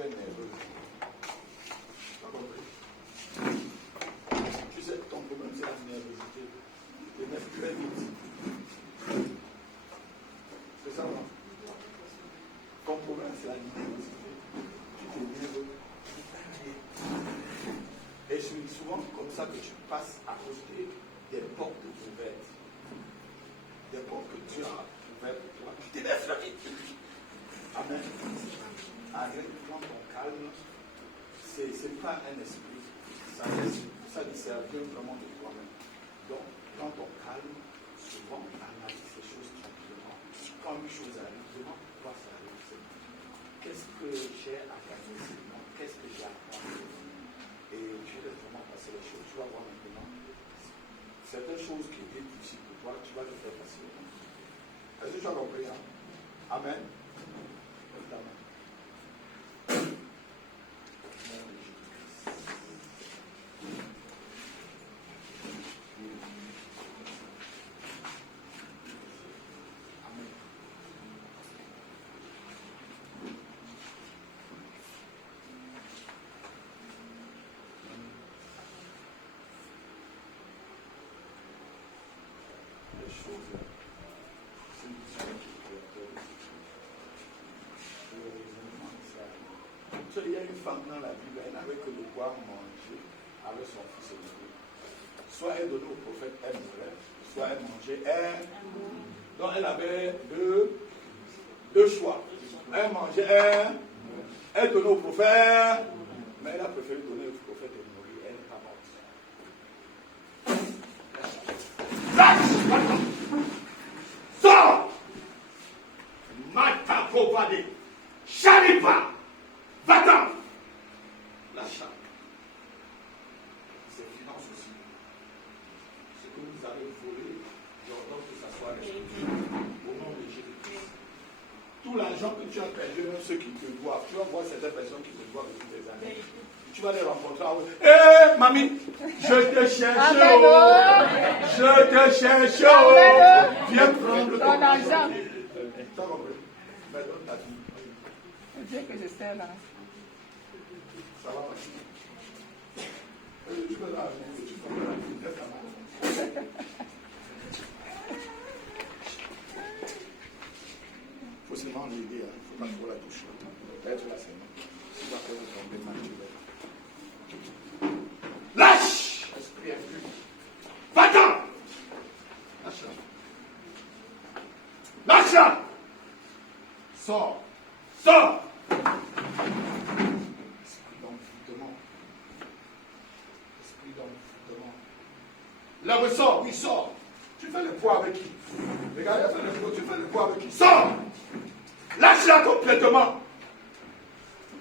très nerveux. Tu as compris? Tu sais, ton problème, c'est la nervosité. Tu t'énerves très vite. C'est ça, non? Ton problème, c'est la nervosité. Tu t'énerves. Et c'est souvent comme ça que tu passes à côté des portes ouvertes. Des portes que Dieu a ouvertes pour toi. Tu t'énerves très vite. Amen. Arrête, prends ton calme. C'est pas un esprit. Ça ne sert bien vraiment de toi-même. Donc, prends ton calme. Souvent, analyse ces choses tranquillement. Quand une chose arrive, demande pourquoi ça arrive. Qu'est-ce que j'ai à gagner seulement? Qu'est-ce que j'ai à prendre? Et tu laisses vraiment passer les choses. Tu vas voir maintenant. Certaines choses qui étaient difficiles pour toi, tu vas les faire passer. Est-ce que tu as compris? Hein? Amen. Amen. Il y a une femme dans la Bible, elle n'avait que de quoi manger avec son fils aîné. Soit elle donnait au prophète, elle mourait, soit elle mangeait, elle. Donc elle avait deux choix. Elle mangeait, elle donnait au prophète, mais elle a préféré donner au prophète et mourir. Elle n'est pas morte. Sors! Matakovade! Chalipa! Va-t'en! L'achat. C'est finance aussi. Ce que vous avez volé, j'ordonne que ça soit restitué au nom de Jésus-Christ. Tout l'argent que tu as perdu, même ceux qui te doivent, tu vas voir certaines personnes qui te doivent depuis des années. Tu vas les rencontrer. Hé, mamie, je te cherche. Je te cherche. Viens prendre ton argent. Tu as compris? Mais donne ta vie. Dieu que je sais là. Ça va passer. Tu peux la tu peux la il faut seulement l'aider, il ne faut pas trop la toucher. Peut-être là seulement. Si tu vas faire tomber mal, tu verras. Lâche! Esprit impur. Va-t'en! Lâche-la. Lâche-la! Sors! Sors! Là, sors, oui, sors. Tu fais le poids avec qui? Regardez, tu fais le poids avec qui? Sors! Lâche-la complètement.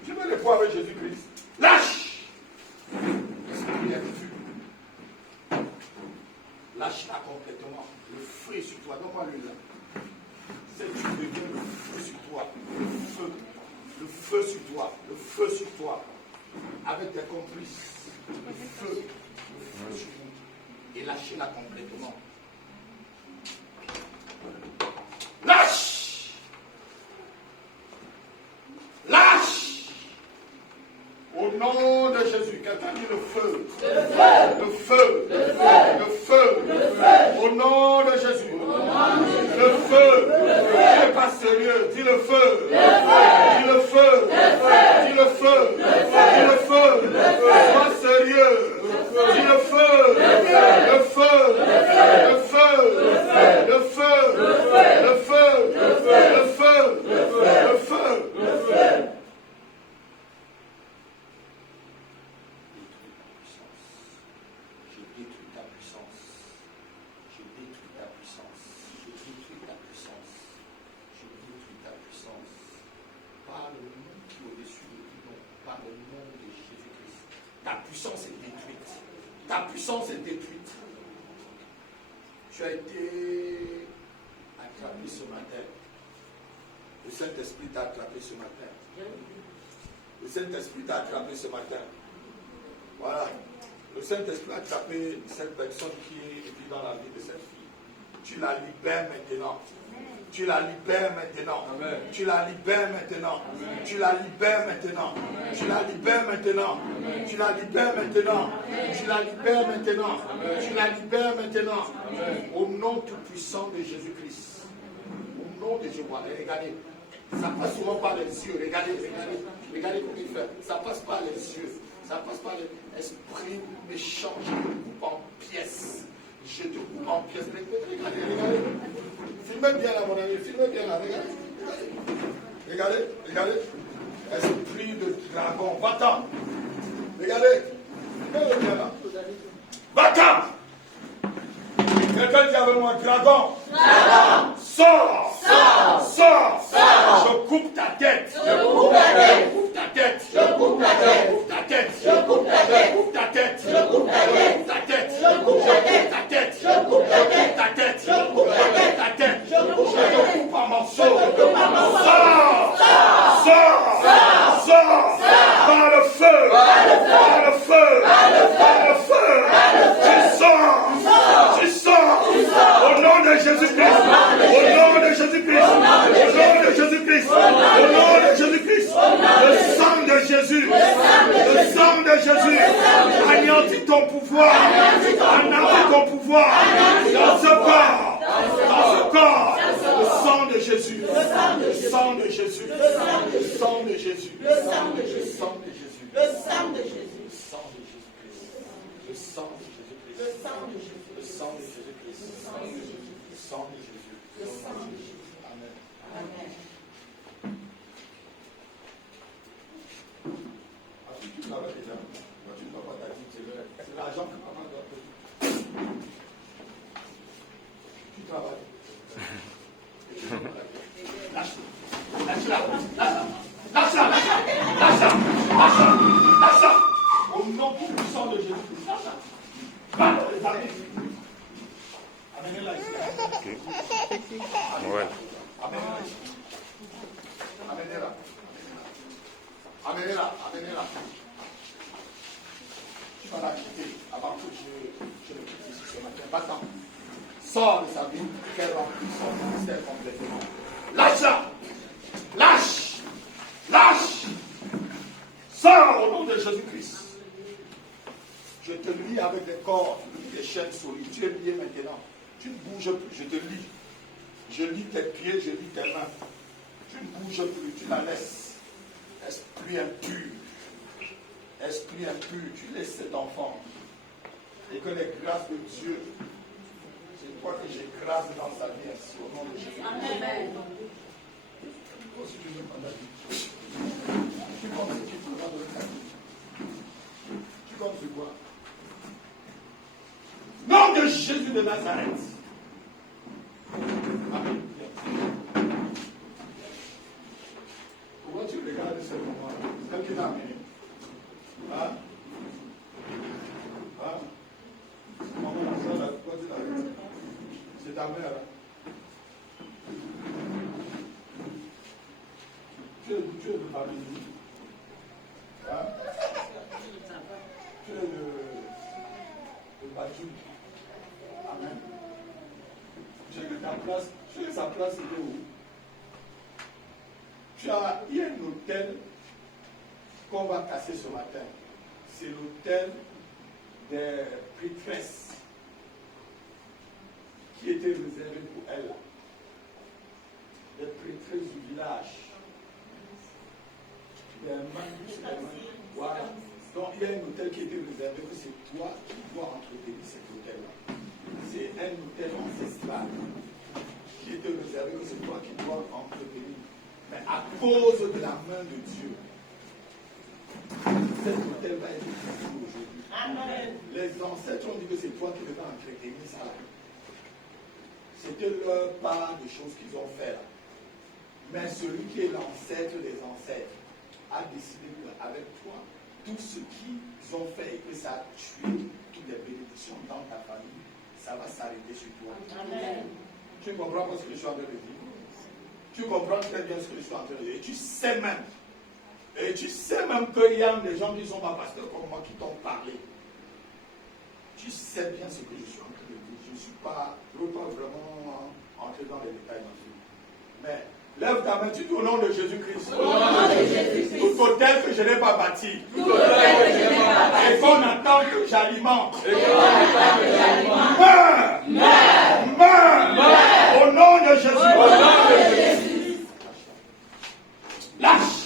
Tu fais le poids avec Jésus-Christ. Lâche! Lâche-la complètement. Le feu est sur toi. Donne-moi lui là. C'est tu deviens le feu sur toi. Le feu. Le feu sur toi. Le feu sur toi. Avec tes complices. Le feu. Le feu sur toi. Et lâchez-la complètement. Lâche! Lâche! Au nom de Jésus, quelqu'un dit le feu. Le feu. Le feu. Le feu. Le feu. Le feu. Au nom de Jésus. Le feu. Tu n'es pas sérieux. Dis le feu. Le feu. Dis le feu. Le feu. Dis le feu. Le feu. Dis le feu. Le feu. Sois sérieux. Dis le feu. Le feu. Le feu. Le feu. Le feu. Le feu. Le feu. Le feu. Le feu. Le feu. Je détruis ta puissance. Je détruis ta puissance. Je détruis ta puissance. Je détruis ta puissance. Par le nom qui est au-dessus de tout nom. Par le nom de Jésus-Christ. Ta puissance est détruite. Ta puissance est détruite. Tu as été attrapé ce matin. Le Saint-Esprit t'a attrapé ce matin. Le Saint-Esprit t'a attrapé ce matin. Voilà. Le Saint-Esprit a attrapé cette personne qui vit dans la vie de cette fille. Tu la libères maintenant. Tu la libères maintenant. Amen. Tu la libères maintenant. Amen. Tu la libères maintenant. Amen. Tu la libères maintenant. Amen. Tu la libères maintenant. Amen. Tu la libères maintenant. Amen. Tu la libères maintenant. Amen. Au nom tout-puissant de Jésus-Christ. Au nom de Jésus. Regardez. Ça passe souvent par les yeux. Regardez, regardez. Regardez comment il fait. Ça passe par les yeux. Ça passe par l'esprit méchant. Je te coupe en pièces. Je te coupe en pièces. Regardez, regardez. Filmez bien là, mon ami. Filmez bien là. Regardez. Regardez. Regardez. Esprit de dragon. Va-t'en. Regardez. Filmez bien là. Va-t'en. Quelqu'un dit avec moi, dragon. Dragon. Sors. Sors. Sors. Sors. Je coupe ta tête. Je coupe ta tête. Je coupe ta tête. Je coupe ta tête. Je coupe ta tête. Je coupe ta tête. Je coupe ta tête. Je coupe ta tête. Je coupe ta tête. Je coupe ta tête. Je coupe ta tête. Je coupe en morceaux. Sors. Sors. Sors. Par le feu. Par le feu. Par le feu. Tu sors. Tu sors. Au nom de Jésus-Christ. Au nom de Jésus-Christ. Au nom de Jésus-Christ. Au nom de Jésus-Christ. Le sang de Jésus. Le sang de Jésus. Anéantit ton pouvoir. Anéantit ton pouvoir. Dans ce corps. Dans ce corps. Le sang de Jésus. Le sang de Jésus. Le sang de Jésus. Le sang de Jésus. Le sang de Jésus. Le sang de Jésus. Le sang de Jésus-Christ. Le sang de Jésus-Christ. Le sang de Jésus. Le sang de Jésus-Christ. Le sang de Jésus. Le sang de Jésus. Le sang de Jésus. Amen. Amen. Tu travailles déjà. Tu ne vas pas t'agiter. C'est l'argent que maman doit payer. Tu travailles. Lâche-la. Lâche-la. Lâche-la. Lâche-la. Lâche-la. Au nom puissant de Jésus. Lâche-la. Amenez-la ici. Ouais. Amenez-la ici. Amenez-la. Amenez-la. Amenez-la. Tu vas la quitter avant que je le quitte ici ce matin. Va-t'en. Sors de sa vie. Qu'elle remplisse son ministère complètement. Lâche-la. Lâche. Lâche. Sors au nom de Jésus-Christ. Je te lie avec des cordes, des chaînes solides. Tu es lié maintenant. Tu ne bouges plus. Je te lie. Je lie tes pieds, je lie tes mains. Tu ne bouges plus. Tu la laisses. Esprit impur. Esprit impur. Tu laisses cet enfant. Et que les grâces de Dieu, c'est toi que j'écrase dans sa vie ainsi au nom de Jésus. Amen. Si tu veux prendre la vie. Tu comptes si tu peux prendre la vie. Tu comptes sur quoi? Nom de Jésus de Nazareth. Amen. Pourquoi tu regardes ce moment? C'est elle qui t'a amené. Hein? Hein? Maman, la soeur, là, pourquoi tu l'as amené? C'est ta mère. Tu es de famille. Hein? Tu es de Bajou. Amen. Tu es de ta place. Tu es sa place, il est où? Il y a un hôtel qu'on va casser ce matin. C'est l'hôtel des prêtresses qui était réservé pour elle. Les prêtresses du village. Les mains, voilà. Donc il y a un hôtel qui était réservé, que c'est toi qui dois entretenir cet hôtel-là. C'est un hôtel ancestral qui était réservé, que c'est toi qui dois entretenir. Mais à cause de la main de Dieu, cet hôtel va être détruit aujourd'hui. Amen. Les ancêtres ont dit que c'est toi qui devais entretenir ça. C'était leur part des choses qu'ils ont fait là. Mais celui qui est l'ancêtre des ancêtres a décidé qu'avec toi, tout ce qu'ils ont fait et que ça a tué toutes les bénédictions dans ta famille, ça va s'arrêter sur toi. Amen. Tu comprends pas ce que je suis en train de dire? Tu comprends très bien ce que je suis en train de dire. Et tu sais même qu'il y a des gens qui ne sont pas pasteurs comme moi qui t'ont parlé. Tu sais bien ce que je suis en train de dire. Je ne suis pas vraiment entrer dans les détails dans ce. Mais lève ta main, tu dis au nom de Jésus-Christ. Tout hôtel que je n'ai pas bâti. Et qu'on attend que j'alimente. Meurs. Au nom de Jésus. Lâche.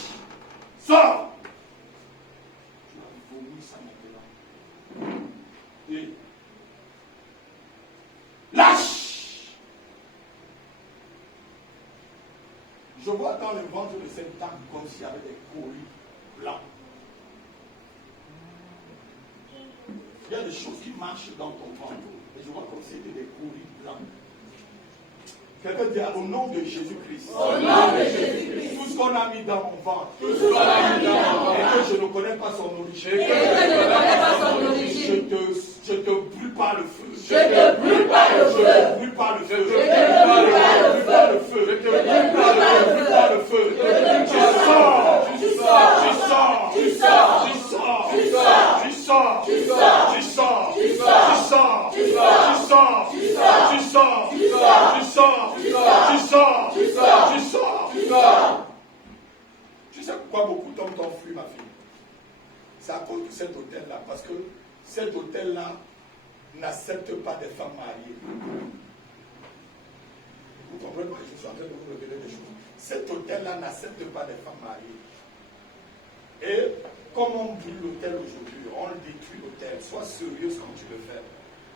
Sors. Tu vas vomir ça maintenant. Et lâche. Je vois dans le ventre de cette dame comme s'il y avait des colis blancs. Il y a des choses qui marchent dans ton ventre. Et je vois comme si c'était des colis blancs. Quelqu'un dit au nom de Jésus-Christ. Au nom de Jésus-Christ. Tout ce qu'on a mis dans mon ventre. Et que je ne connais pas son origine. Je te brûle par le feu. Je te brûle par le feu. Je te brûle par le feu. Je te brûle par le feu. Je te brûle par le feu. Tu sors. Tu sors. Tu sors. Tu sors. Tu sors. Tu sors. Tu sors. Tu sors. Tu sors. Tu sors. Tu sors. Tu sors. Tu sors. Tu sors. Tu sors. Tu sors. Tu sors. Tu sors. Tu sors. Tu sais pourquoi beaucoup d'hommes t'ont fui, ma fille? C'est à cause de cet hôtel-là. Parce que cet hôtel-là n'accepte pas des femmes mariées. Vous comprenez pas? Je suis en train de vous révéler des choses. Cet hôtel-là n'accepte pas des femmes mariées. Et comme on brûle l'hôtel aujourd'hui, on le détruit l'hôtel. Sois sérieuse quand tu le fais.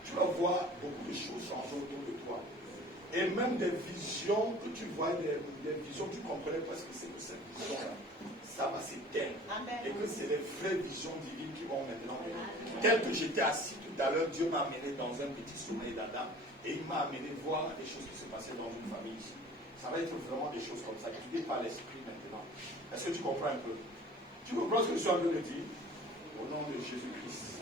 Tu vas voir beaucoup de choses changer autour de toi. Et même des visions que tu vois, des visions, tu comprenais pas ce que c'est que cette vision-là. Ça va s'éteindre. Et que c'est les vraies visions divines qui vont maintenant venir. Tel que j'étais assis tout à l'heure, Dieu m'a amené dans un petit sommeil d'Adam et il m'a amené voir des choses qui se passaient dans une famille ici. Ça va être vraiment des choses comme ça, guidées par l'esprit maintenant. Est-ce que tu comprends un peu? Tu comprends ce que je suis en train de dire? Au nom de Jésus-Christ.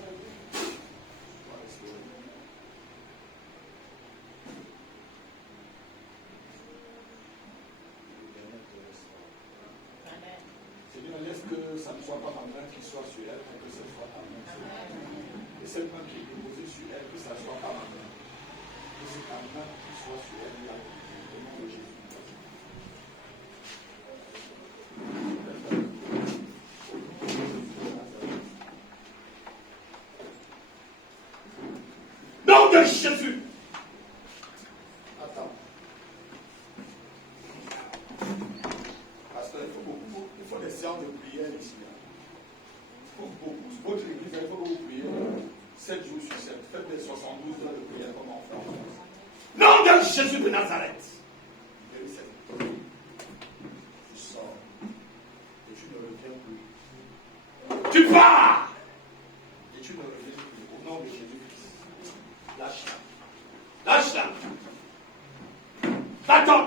Seigneur, laisse que ça ne soit pas ma main qui soit sur elle, mais que ce soit ta main. Et cette main qui est déposée sur elle, que ça ne soit pas ma main. Que c'est ta main qui soit sur elle, là, au nom de Jésus. Nom de Jésus. Attends. Parce qu'il faut des séances de prière ici. Il faut beaucoup. Votre église, il faut que vous priez 7 jours sur 7. Faites des 72 heures de prière comme en France. Nom de Jésus de Nazareth. Tu sors. Et tu ne reviens plus. Tu pars. Et tu ne reviens plus. Au nom de Jésus-Christ. Lâche-la. Lâche-la. Va-t'en.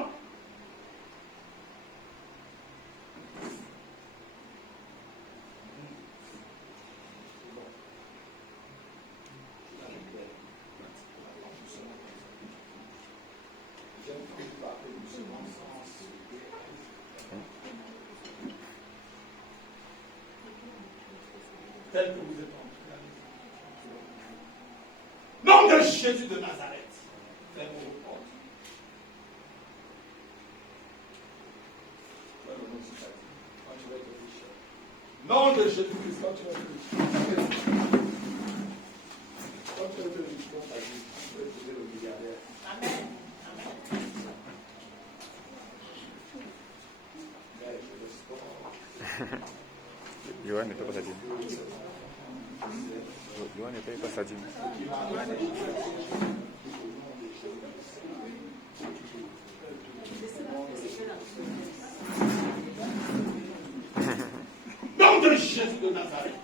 Tel que vous êtes entré. Nom de Jésus de Nazareth. Fermez vos portes. Quand tu vas être riche. Nom de Jésus-Christ, quand tu vas être riche. Quand tu vas être riche dans ta vie, tu peux être le milliardaire. Amen. Yohan ne peut pas s'adime. Yohan ne peut pas s'adime. Nom de Jésus de Nazareth.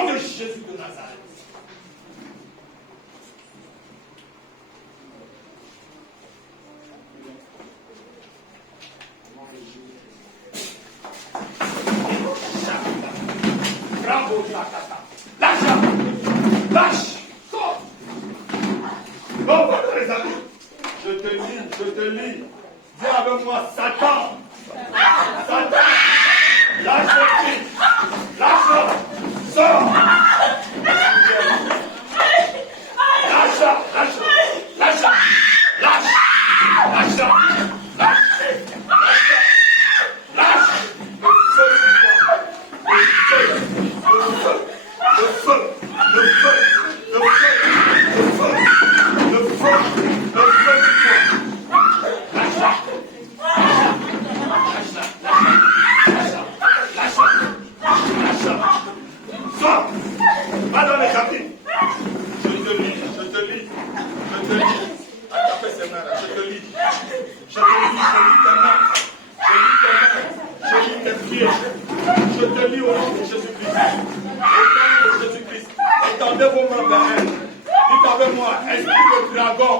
nom de Jésus de Nazareth. Bravo, Shakata. Lâche, lâche, sors. Bon, voilà les amis. Je te lis. Viens avec moi, Satan. Satan. Lâche le Christ. Lâche. Sors. Lâche. Va dans les cabines. Je te lis. Attrapez ses mains là, je te lis tes mains. Je lis tes pieds. Je te lis au nom de Jésus-Christ. Étendez vos mains vers elle. Dites avec moi, esprit de dragon.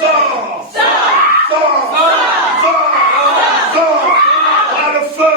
Sors. Par le feu.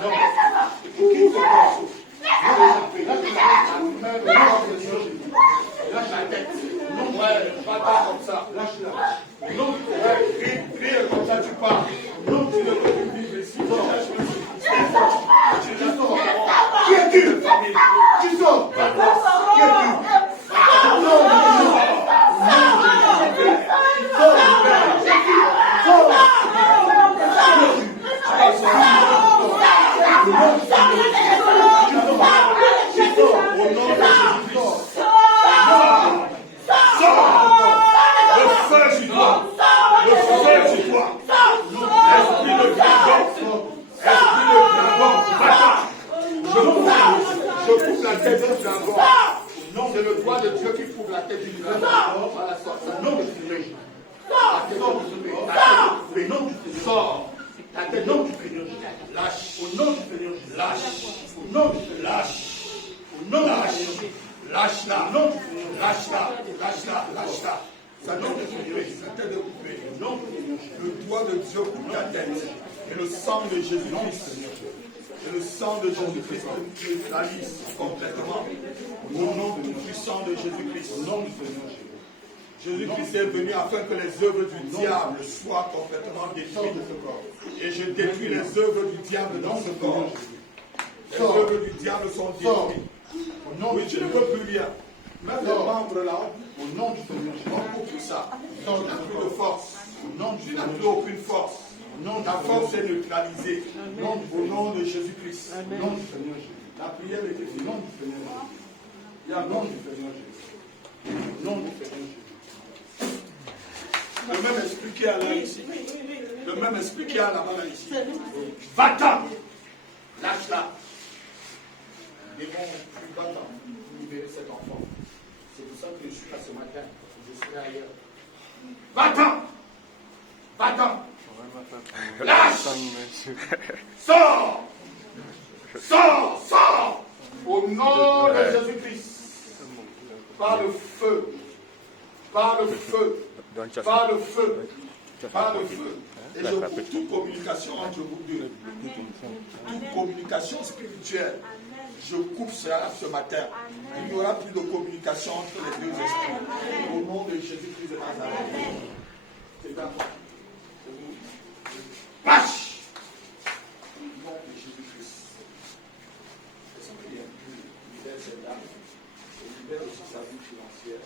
Non, Lâche la tête. Ouais, pas comme ça. Lâche-la. Non, Crie comme ça, tu pars. non, tu ne peux plus vivre ici. Qui est dur, famille? Tu sors. Qui est dur? C'est le doigt de Dieu qui couvre la tête du dragon. Voilà, sort. Non, tu fais. Sors. Ta tête, Au nom du Seigneur Jésus. lâche. Au nom du Seigneur Jésus. Lâche. Au nom du Seigneur. Lâche. Au nom du Seigneur Jésus. Lâche-la. Au nom du Seigneur Jésus. Lâche-la. Lâche-la. Lâche-la. Au nom du Seigneur Jésus. Sa tête est coupée. Au nom du Seigneur Jésus. Le doigt de Dieu coupe ta tête. Et le sang de Jésus-Christ. Et le sang de Jésus-Christ neutralise complètement. Au nom tout puissant de Jésus-Christ. Au nom du Seigneur Jésus. Jésus-Christ est venu afin que les œuvres du diable soient complètement Sors de détruites. ce corps. Et je détruis les œuvres du diable dans ce corps. Les Sors. œuvres du diable sont Sors. détruites. Au nom Oui, du tu ne Seigneur peux Jésus. plus rien. Même les Sors. membres là, Au nom du Seigneur Jésus. on coupe tout ça. Tu Sors de n'as ce plus de corps. force. Au nom du Tu n'as Seigneur plus Jésus. aucune force. Au nom du Ta Seigneur force est Jésus. neutralisée. Au nom de Jésus-Christ. Au nom du Seigneur Jésus. La prière est Au finie. nom du Seigneur Jésus. Il y a Au nom du Seigneur Jésus. Au nom du Seigneur Jésus. le même esprit qui est là ici. Le même esprit qui est là-bas là ici. Va-t'en. Lâche-la. Démon, tu va-t'en. Libérer cet enfant. C'est pour ça que je suis là ce matin. Je serai ailleurs. Va-t'en. Va-t'en. Lâche. Sors. Sors. Sors. Au nom de Jésus-Christ. Par le feu. Par le feu. Par le feu. Par le feu. Et je coupe toute communication entre vous deux. Toute communication spirituelle. Je coupe cela ce matin. Il n'y aura plus de communication entre les deux esprits. Au nom de Jésus-Christ de Nazareth. C'est à moi. C'est vous. Lâche. Au nom de Jésus-Christ. Et son prière. Libère cette dame. Et libère aussi sa vie financière.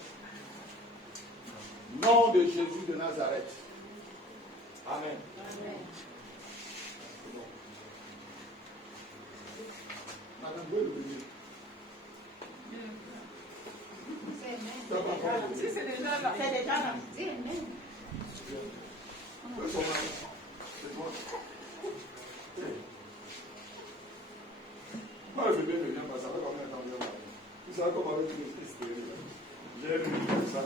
Nom de Jésus de Nazareth. Amen. Madame, vous venir. Si c'est déjà là. C'est déjà là. C'est moi. Moi, le bébé ne vient pas, ça fait combien de temps que je vais. Vous savez comment avec l'esprit stérile. J'ai lu comme ça.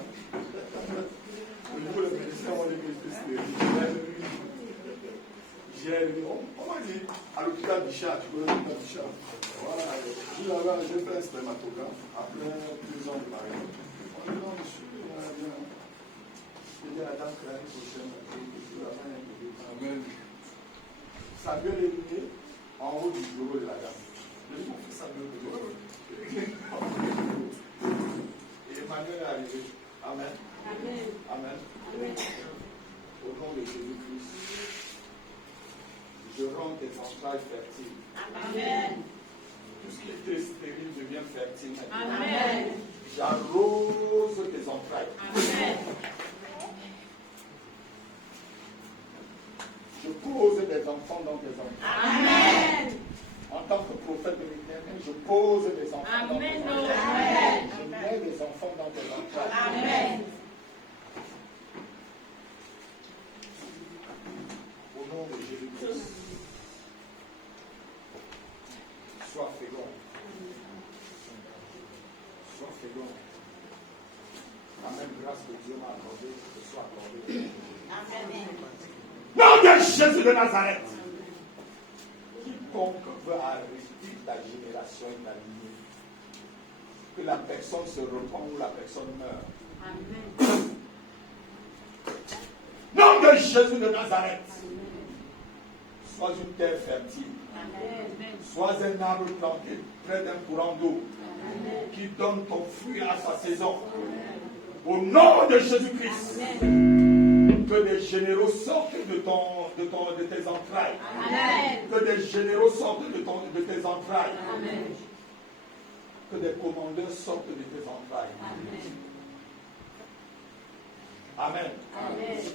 Au niveau des médecins, on dit que l'esprit stérile. J'ai lu. On m'a dit, à l'hôpital Bichat, tu connais l'hôpital Bichat. Voilà. J'ai fait un spermatogramme après 2 ans de mariage. On dit non, monsieur, bien. J'ai dit à la dame que l'année prochaine, amen. Ça a bien éliminé en haut du bureau de la dame. Je dis, mon fils a bien éliminé. Et Emmanuel est arrivé. Amen. Amen. Amen. Au nom de Jésus-Christ, je rends tes entrailles fertiles. Amen. Tout ce qui était stérile devient fertile. Amen. J'arrose tes entrailles. Amen. Je pose des enfants dans tes entrailles. Amen. En tant que prophète de l'Éternel, je pose des enfants dans tes entrailles. Amen. Je mets des enfants dans tes entrailles. Amen. Au nom de Jésus-Christ, sois fécond. Sois fécond. La même grâce que Dieu m'a accordée, que ce soit accordée. Amen. Nom de Jésus de Nazareth. Quiconque veut arrêter ta génération et ta lignée, que la personne se repent ou la personne meurt. Amen. Nom de Jésus de Nazareth. sois une terre fertile. Sois un arbre planté près d'un courant d'eau qui donne ton fruit à sa saison. Au nom de Jésus-Christ, que des généraux sortent de tes entrailles. Que des généraux sortent de tes entrailles. Que des commandeurs sortent de tes entrailles. Amen.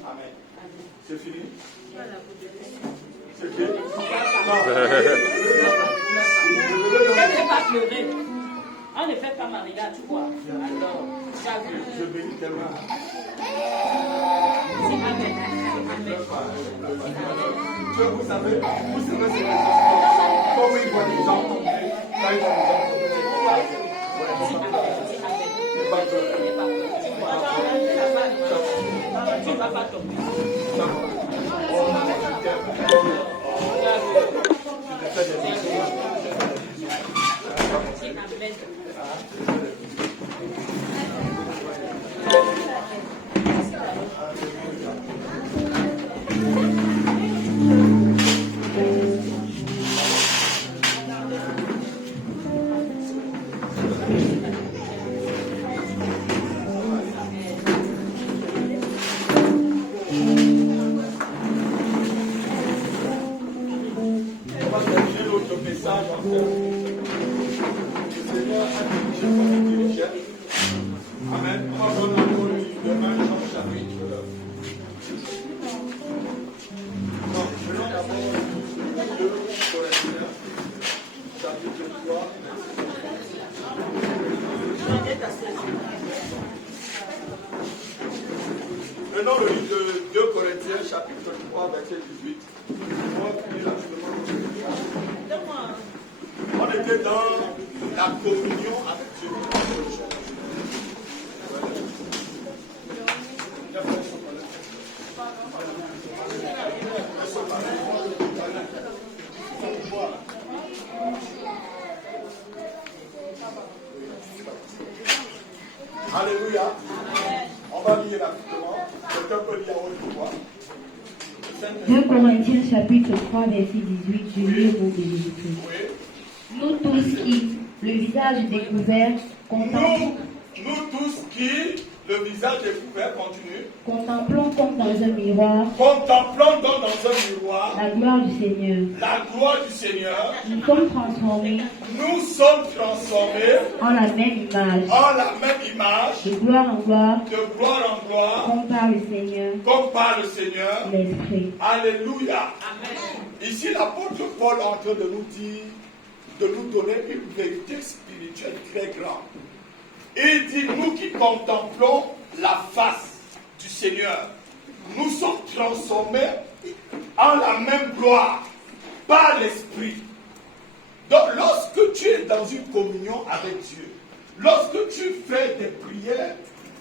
Amen. C'est fini? C'est fini? Non. On ne fait pas Maria, tu vois. Alors, je bénis tellement. Amen. Vous savez, c'est comme il voit les gens tomber, quand il voit les gens tomber, tu ne vas pas tomber. Prenons le livre de 2 Corinthiens, chapitre 3, verset 18. On était dans la communion avec Dieu. Alléluia. On va lire rapidement. Quelqu'un peut lire à haute voix. 2 Corinthiens chapitre 3 verset 18, je lis au nom de Jésus-Christ. Nous tous qui, le visage découvert, contemplons comme dans un miroir, contemplons donc dans un miroir la gloire du Seigneur. La gloire du Seigneur. Nous sommes transformés en la même image. De gloire en gloire. Comme par le Seigneur. L'Esprit. Alléluia. Amen. Ici, l'apôtre Paul est en train de nous dire, de nous donner une vérité spirituelle très grande. Il dit, nous qui contemplons la face du Seigneur, nous sommes transformés en la même gloire par l'Esprit. Donc, lorsque tu es dans une communion avec Dieu, lorsque tu fais des prières,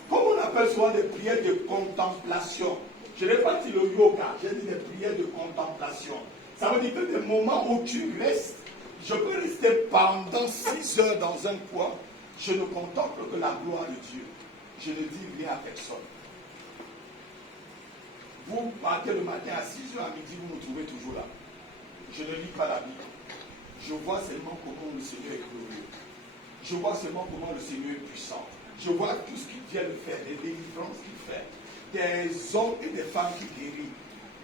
comme on appelle souvent des prières de contemplation, je n'ai pas dit le yoga, j'ai dit des prières de contemplation. Ça veut dire que des moments où tu restes, je peux rester pendant 6 heures dans un coin, je ne contemple que la gloire de Dieu. Je ne dis rien à personne. Vous partez le matin à 6 heures à midi, vous me trouvez toujours là. Je ne lis pas la Bible. Je vois seulement comment le Seigneur est glorieux. Je vois seulement comment le Seigneur est puissant. Je vois tout ce qu'il vient de faire, les délivrances qu'il fait. Des hommes et des femmes qui guérissent.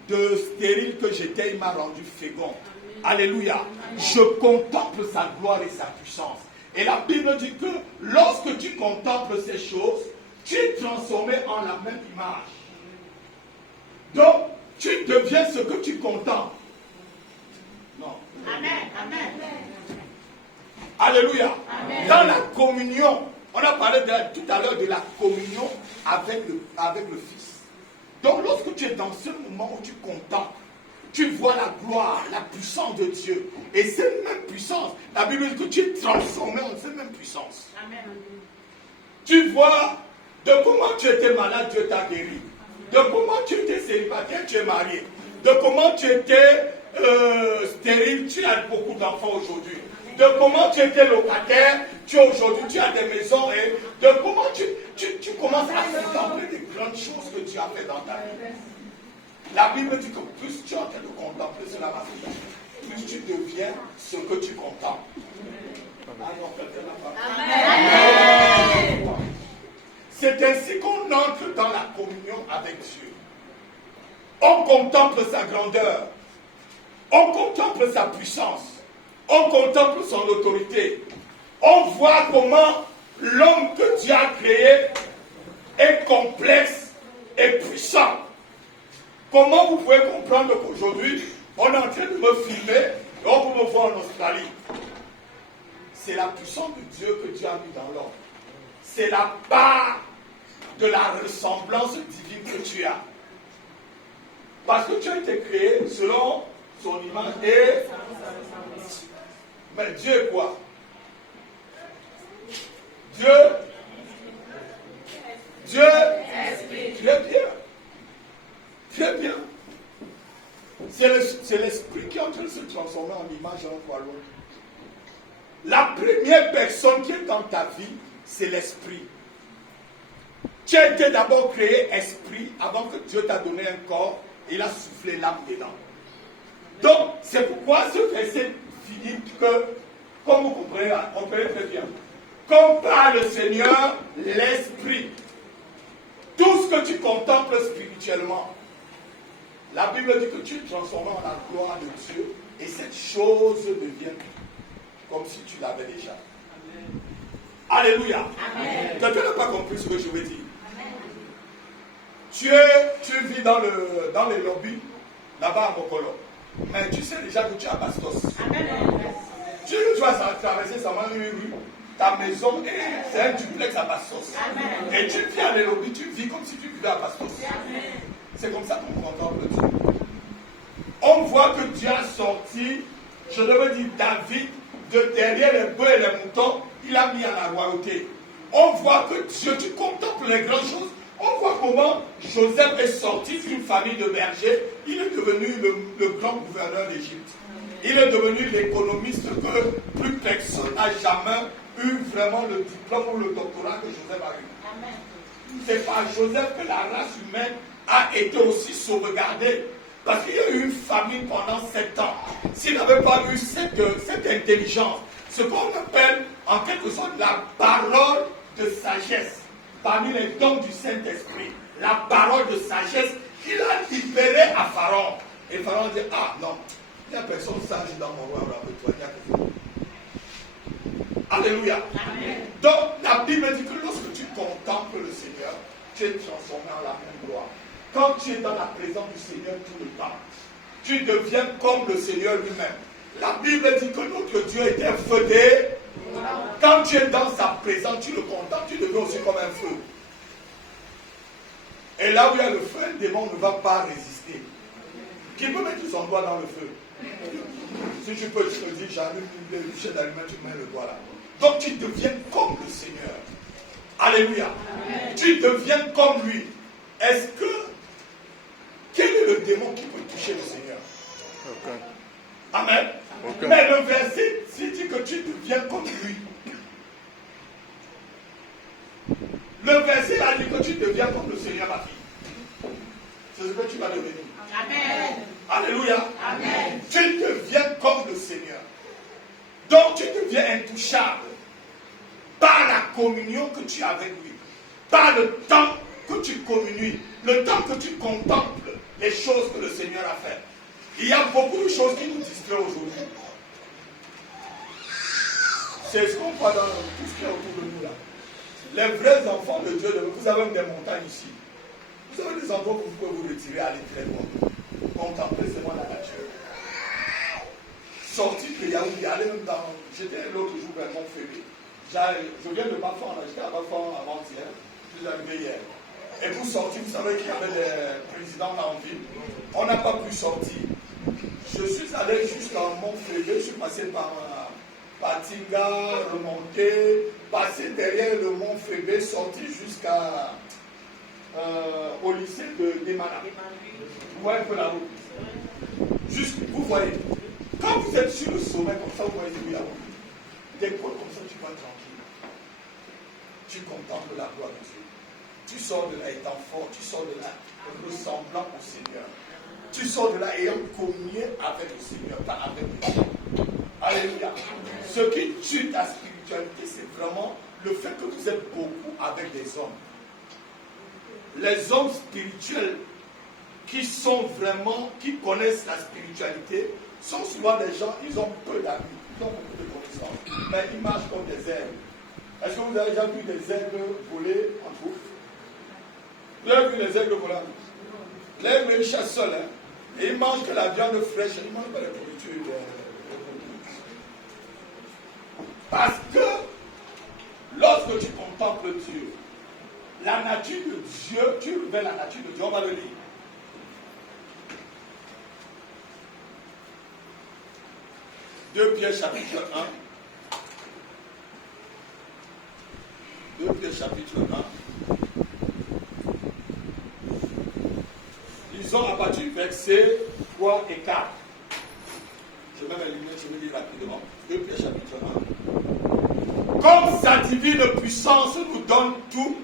De stérile que j'étais, il m'a rendu fécond. Alléluia. Je contemple sa gloire et sa puissance. Et la Bible dit que lorsque tu contemples ces choses, tu es transformé en la même image. Donc, tu deviens ce que tu contemples. Non. Amen. Amen. Alléluia. Amen. Dans la communion, on a parlé tout à l'heure de la communion avec le Fils. Donc, lorsque tu es dans ce moment où tu contemples, tu vois la gloire, la puissance de Dieu. Et cette même puissance, la Bible dit que tu es transformé en cette même puissance. Amen. Tu vois de comment tu étais malade, Dieu t'a guéri. De comment tu étais célibataire, tu es marié. De comment tu étais stérile, tu as beaucoup d'enfants aujourd'hui. De comment tu étais locataire, tu as des maisons. Et de comment tu commences à contempler des grandes choses que tu as fait dans ta vie. La Bible dit que plus tu es en train de contempler cela, plus tu deviens ce que tu contemples. Amen. C'est ainsi qu'on entre dans la communion avec Dieu. On contemple sa grandeur. On contemple sa puissance. On contemple son autorité. On voit comment l'homme que Dieu a créé est complexe et puissant. Comment vous pouvez comprendre qu'aujourd'hui, on est en train de me filmer et on peut me voir en Australie? C'est la puissance de Dieu que Dieu a mis dans l'homme. C'est la part de la ressemblance divine que tu as. Parce que tu as été créé selon son image et... Mais Dieu est quoi? Dieu très bien. Très bien. C'est l'esprit qui est en train de se transformer en image en quoi l'autre. La première personne qui est dans ta vie, c'est l'esprit. Tu as été d'abord créé esprit avant que Dieu t'a donné un corps et il a soufflé l'âme dedans. Donc, c'est pourquoi ce verset finit que, comme vous comprenez très bien, comme par le Seigneur, l'esprit. Tout ce que tu contemples spirituellement, la Bible dit que tu es transformé en la gloire de Dieu et cette chose devient comme si tu l'avais déjà. Amen. Alléluia. Quelqu'un n'a pas compris ce que je veux dire. Tu vis dans les lobbies, là-bas à Mokolo. Mais tu sais déjà que tu es à Bastos. Amen. Tu vas traverser seulement une rue, ta maison, c'est un duplex à Bastos. Amen. Et tu vis à les lobbies, tu vis comme si tu vivais à Bastos. Amen. C'est comme ça qu'on contemple Dieu. On voit que Dieu a sorti, je devais dire David, de derrière les bœufs et les moutons, il a mis à la royauté. On voit que Dieu, tu contemples les grandes choses. On voit comment Joseph est sorti d'une famille de bergers. Il est devenu le grand gouverneur d'Égypte. Il est devenu l'économiste que plus personne n'a jamais eu vraiment le diplôme ou le doctorat que Joseph a eu. C'est par Joseph que la race humaine a été aussi sauvegardée. Parce qu'il y a eu une famine pendant 7 ans. S'il n'avait pas eu cette intelligence, ce qu'on appelle en quelque sorte la parole de sagesse, parmi les dons du Saint-Esprit, la parole de sagesse qu'il a libérée à Pharaon. Et Pharaon dit, ah non, il n'y a personne sage dans mon roi, toi, il y a que Alléluia. Amen. Donc la Bible dit que lorsque tu contemples le Seigneur, tu es transformé en la même gloire. Quand tu es dans la présence du Seigneur tout le temps, tu deviens comme le Seigneur lui-même. La Bible dit que notre Dieu était feu. Quand tu es dans sa présence, tu le contemples, tu deviens aussi comme un feu. Et là où il y a le feu, le démon ne va pas résister. Qui peut mettre son doigt dans le feu? Si tu peux, tu me dis, j'allume une bouchée d'allumette, tu mets le doigt là. Donc tu deviens comme le Seigneur. Alléluia. Amen. Tu deviens comme lui. Est-ce que quel est le démon qui peut toucher le Seigneur? Okay. Amen. Okay. Mais le verset dit que tu deviens comme lui. Le verset a dit que tu deviens comme le Seigneur, ma fille. C'est ce que tu vas devenir. Amen. Alléluia. Amen. Tu deviens comme le Seigneur. Donc tu deviens intouchable par la communion que tu as avec lui, par le temps que tu communies, le temps que tu contemples les choses que le Seigneur a fait. Il y a beaucoup de choses qui nous distraient aujourd'hui. C'est ce qu'on voit dans tout ce qui est autour de nous là. Les vrais enfants de Dieu, vous avez des montagnes ici. Vous avez des endroits où vous pouvez vous retirer, aller très loin. Contempler seulement la nature. Sortir de Yaoundé, aller même dans... J'étais l'autre jour vers Montfébé. Je viens de Bafan, j'étais à Bafan avant-hier. Je suis arrivé hier. Et pour sortir, vous savez qu'il y avait des présidents là en ville. On n'a pas pu sortir. Je suis allé jusqu'à Montfébé, je suis passé par Tinga, remonté, passé derrière le Montfébé, sorti jusqu'à au lycée de Demana. Vous voyez un peu la route. Juste, vous voyez. Quand vous êtes sur le sommet comme ça, vous voyez la route. Des fois comme ça, tu vas tranquille. Tu contemples la gloire de Dieu. Tu sors de là étant fort, tu sors de là ressemblant au Seigneur. Tu sors de là ayant communié avec le Seigneur, pas avec les gens. Alléluia. Ce qui tue ta spiritualité, c'est vraiment le fait que vous êtes beaucoup avec des hommes. Les hommes spirituels qui connaissent la spiritualité, sont souvent des gens, ils ont peu d'amis, ils ont beaucoup de connaissances, mais ils marchent comme des aigles. Est-ce que vous avez déjà vu des aigles voler en troupe? Vous avez vu les aigles voler en troupe? L'aigle, il chasse seul, hein, et il mange que la viande fraîche, il mange pas la nourriture. Parce que lorsque tu contemples Dieu, la nature de Dieu, tu révèles la nature de Dieu, on va le lire. Deux Pierre chapitre 1. 2 Pierre chapitre 1. Ils ont abattu versets 3 et 4. Je mets mes lunettes, je vais lire rapidement. 2 Pierre chapitre 1. Comme sa divine puissance nous donne tout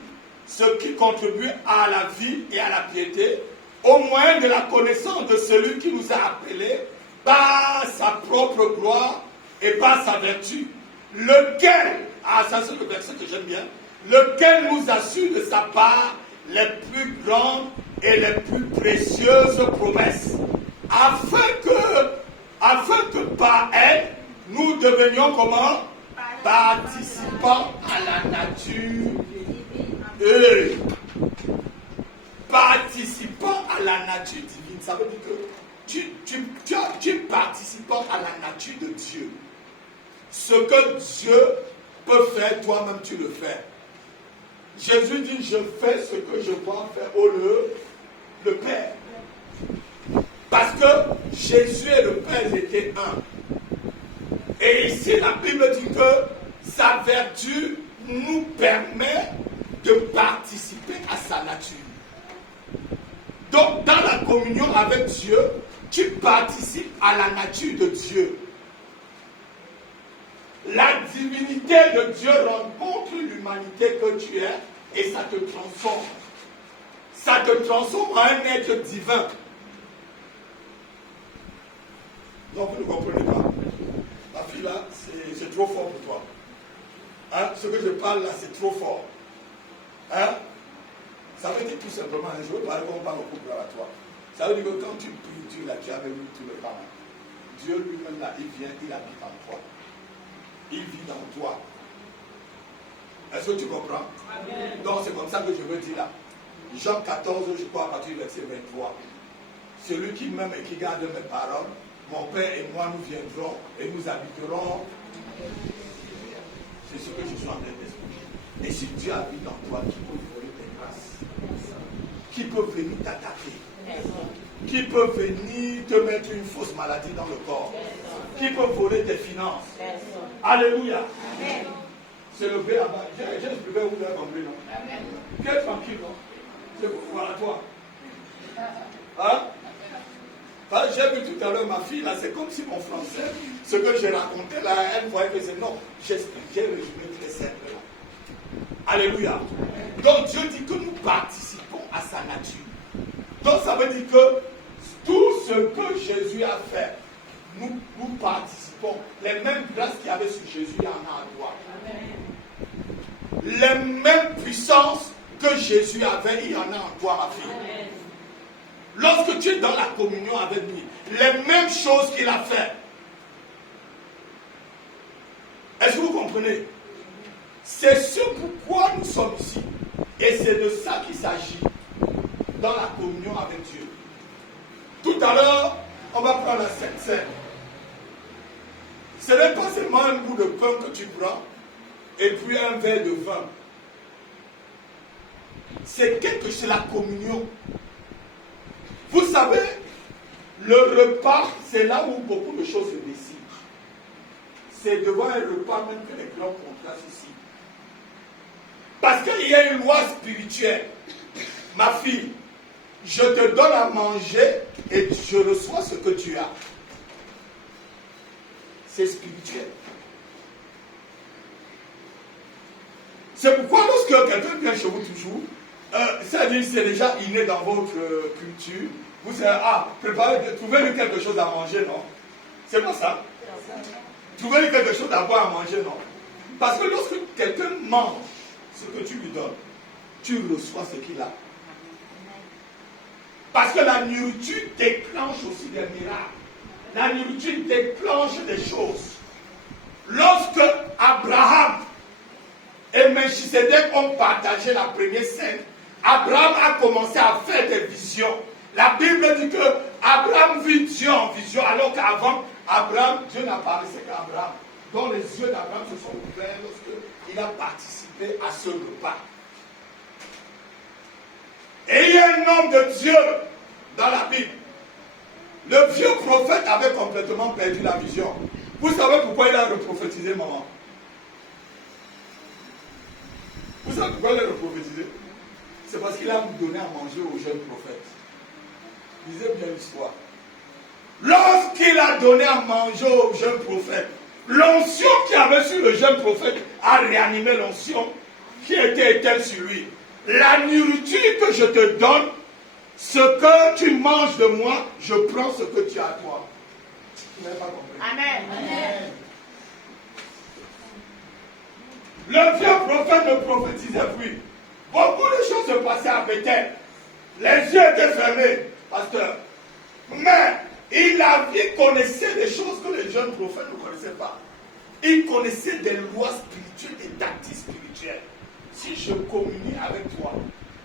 ce qui contribue à la vie et à la piété, au moyen de la connaissance de celui qui nous a appelés par sa propre gloire et par sa vertu, lequel, ça c'est le verset que j'aime bien, lequel nous assure de sa part les plus grandes et les plus précieuses promesses, afin que par elle, nous devenions comment? Participants à la nature. Participants à la nature divine. Ça veut dire que tu es participant à la nature de Dieu. Ce que Dieu peut faire, toi-même tu le fais. Jésus dit, je fais ce que je vois faire le Père. Parce que Jésus et le Père étaient un. Et ici, la Bible dit que sa vertu nous permet de participer à sa nature. Donc, dans la communion avec Dieu, tu participes à la nature de Dieu. La divinité de Dieu rencontre l'humanité que tu es et ça te transforme. Ça te transforme en un être divin. Donc, vous ne comprenez pas. Ma fille là, c'est trop fort pour toi. Hein? Ce que je parle là, c'est trop fort. Hein? Ça veut dire tout simplement, je veux parler comme on parle au couple à toi. Ça veut dire que quand tu pries Dieu là, tu as avec lui tout le temps. Dieu lui-même là, il vient, il habite en toi. Il vit dans toi. Est-ce que tu comprends? Amen. Donc c'est comme ça que je veux dire là. Jean 14, je crois, à partir du verset 23. Celui qui m'aime et qui garde mes paroles, mon Père et moi nous viendrons et nous habiterons. C'est ce que je suis en train d'expliquer. Et si Dieu habite en toi, qui peut voler tes grâces? Qui peut venir t'attaquer? Qui peut venir te mettre une fausse maladie dans le corps? Qui peut voler tes finances? Alléluia. C'est le V là-bas. J'ai expliqué où vous avez compris, non? Tu es tranquille, non? C'est pour voilà toi. Hein? J'ai vu tout à l'heure ma fille, là, c'est comme si mon français, ce que j'ai raconté là, elle voyait que c'est non. J'ai résumé très simple là. Alléluia. Donc Dieu dit que nous participons à sa nature. Donc ça veut dire que tout ce que Jésus a fait, nous participons. Les mêmes grâces qu'il y avait sur Jésus, il y en a à toi. Les mêmes puissances que Jésus avait, il y en a en toi, ma fille. Amen. Lorsque tu es dans la communion avec lui, les mêmes choses qu'il a fait. Est-ce que vous comprenez? C'est ce pourquoi nous sommes ici. Et c'est de ça qu'il s'agit dans la communion avec Dieu. Tout à l'heure, on va prendre la Sainte Seine. Ce n'est pas seulement un bout de pain que tu prends et puis un verre de vin. C'est la communion. Vous savez, le repas, c'est là où beaucoup de choses se décident. C'est devant un repas même que les grands contrastent ici. Parce qu'il y a une loi spirituelle. Ma fille, je te donne à manger et je reçois ce que tu as. C'est spirituel. C'est pourquoi lorsque quelqu'un vient chez vous toujours, c'est-à-dire c'est déjà inné dans votre culture. Vous savez, trouvez-lui quelque chose à manger, non? C'est pas ça. Trouvez-lui quelque chose à boire, à manger, non? Parce que lorsque quelqu'un mange ce que tu lui donnes, tu reçois ce qu'il a. Parce que la nourriture déclenche aussi des miracles. La nourriture déclenche des choses. Lorsque Abraham et Melchisedec ont partagé la première scène, Abraham a commencé à faire des visions. La Bible dit que Abraham vit Dieu en vision, alors qu'avant, Dieu n'apparaissait qu'à Abraham. Donc les yeux d'Abraham se sont ouverts lorsqu'il a participé à ce repas. Et il y a un homme de Dieu dans la Bible. Le vieux prophète avait complètement perdu la vision. Vous savez pourquoi il a reprophétisé, maman? Vous savez pourquoi il a reprophétisé? C'est parce qu'il a donné à manger aux jeunes prophètes. Lisez bien l'histoire. Lorsqu'il a donné à manger aux jeunes prophètes, l'onction qui avait sur le jeune prophète a réanimé l'onction qui était éteinte sur lui. La nourriture que je te donne, ce que tu manges de moi, je prends ce que tu as à toi. Tu n'avez pas compris? Amen. Amen. Le vieux prophète ne prophétisait plus. Beaucoup de choses se passaient à Bethel. Les yeux étaient fermés, pasteur. Mais il connaissait des choses que les jeunes prophètes ne connaissaient pas. Il connaissait des lois spirituelles, des tactiques spirituelles. Si je communie avec toi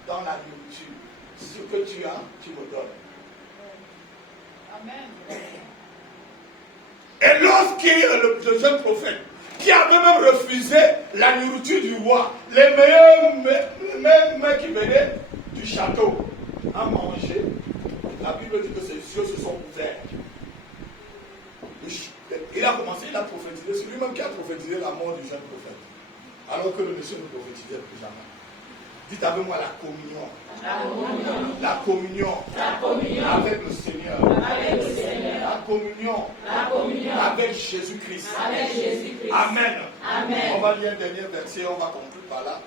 dans la nourriture, ce que tu as, tu me donnes. Amen. Et lorsqu'il le jeune prophète, qui avait même refusé la nourriture du roi, les meilleurs mecs qui venaient du château à manger, la Bible dit que ses yeux se sont ouverts. Il a commencé, il a prophétisé, c'est lui-même qui a prophétisé la mort du jeune prophète. Alors que le monsieur ne prophétisait plus jamais. Dites avec moi la communion. La communion. Avec le Seigneur. La communion. Avec Jésus-Christ. Amen. On va lire un dernier verset, on va conclure par là.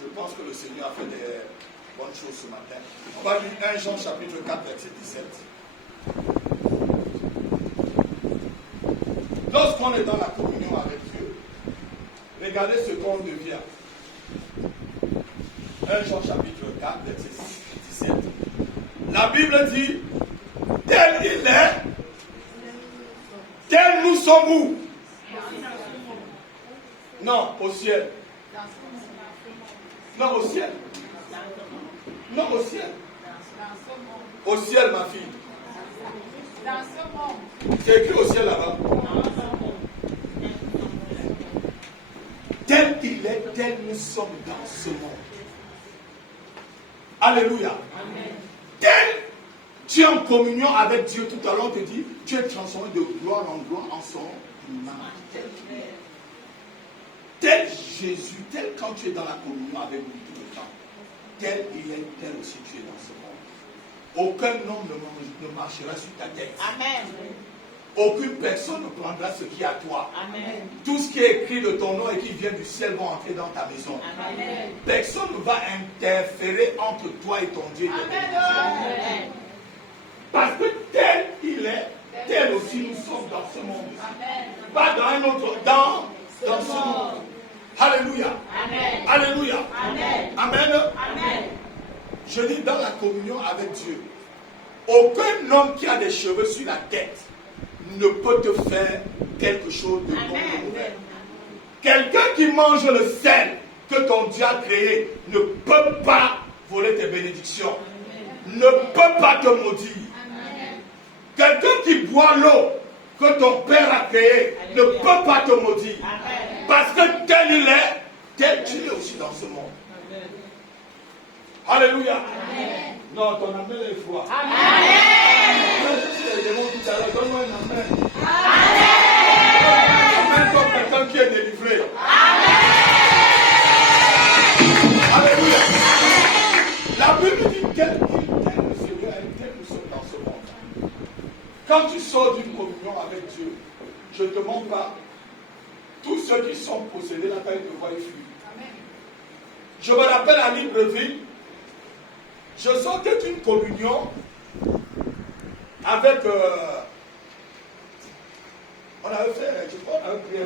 Je pense que le Seigneur a fait des bonnes choses ce matin. On va lire 1 Jean chapitre 4, verset 17. Lorsqu'on est dans la communion avec Dieu, regardez ce qu'on devient. 1 Jean chapitre 4, verset 17. La Bible dit, tel il est, tel nous sommes où? Non, au ciel. Non, au ciel. Non, au ciel. Au ciel, ma fille. C'est écrit au ciel là-bas. Tel il est, tel nous sommes dans ce monde. Alléluia. Amen. Tel tu es en communion avec Dieu, tout à l'heure on te dit, tu es transformé de gloire en gloire en son image. Tel Jésus, tel quand tu es dans la communion avec lui tout le temps, tel il est, tel aussi tu es dans ce monde. Aucun homme ne marchera sur ta tête. Amen. Aucune personne ne prendra ce qui est à toi. Amen. Tout ce qui est écrit de ton nom et qui vient du ciel va entrer dans ta maison. Amen. Personne ne va interférer entre toi et ton Dieu. Amen. Parce que tel il est, tel aussi nous sommes dans ce monde. Amen. Pas dans un autre, dans ce monde. Alléluia. Amen. Alléluia. Amen. Amen. Amen. Je dis dans la communion avec Dieu, aucun homme qui a des cheveux sur la tête ne peut te faire quelque chose de bon ou mauvais. Quelqu'un qui mange le sel que ton Dieu a créé ne peut pas voler tes bénédictions. Amen. Ne peut pas te maudire. Amen. Quelqu'un qui boit l'eau que ton Père a créée ne peut pas te maudire. Amen. Parce que tel il est, tel tu es aussi dans ce monde. Amen. Alléluia. Amen. Non, ton amen est froid. Amen. Donne-moi un amen. Amen. Comme quelqu'un qui est délivré. Amen. Alléluia. La Bible dit tel le Seigneur est, tel nous sommes dans ce monde. Quand tu sors d'une communion avec Dieu, je ne te demande pas, tous ceux qui sont possédés, la taille de voix est fuir. Je me rappelle à Libreville, je sortais d'une communion avec... on avait fait, je crois, on avait prié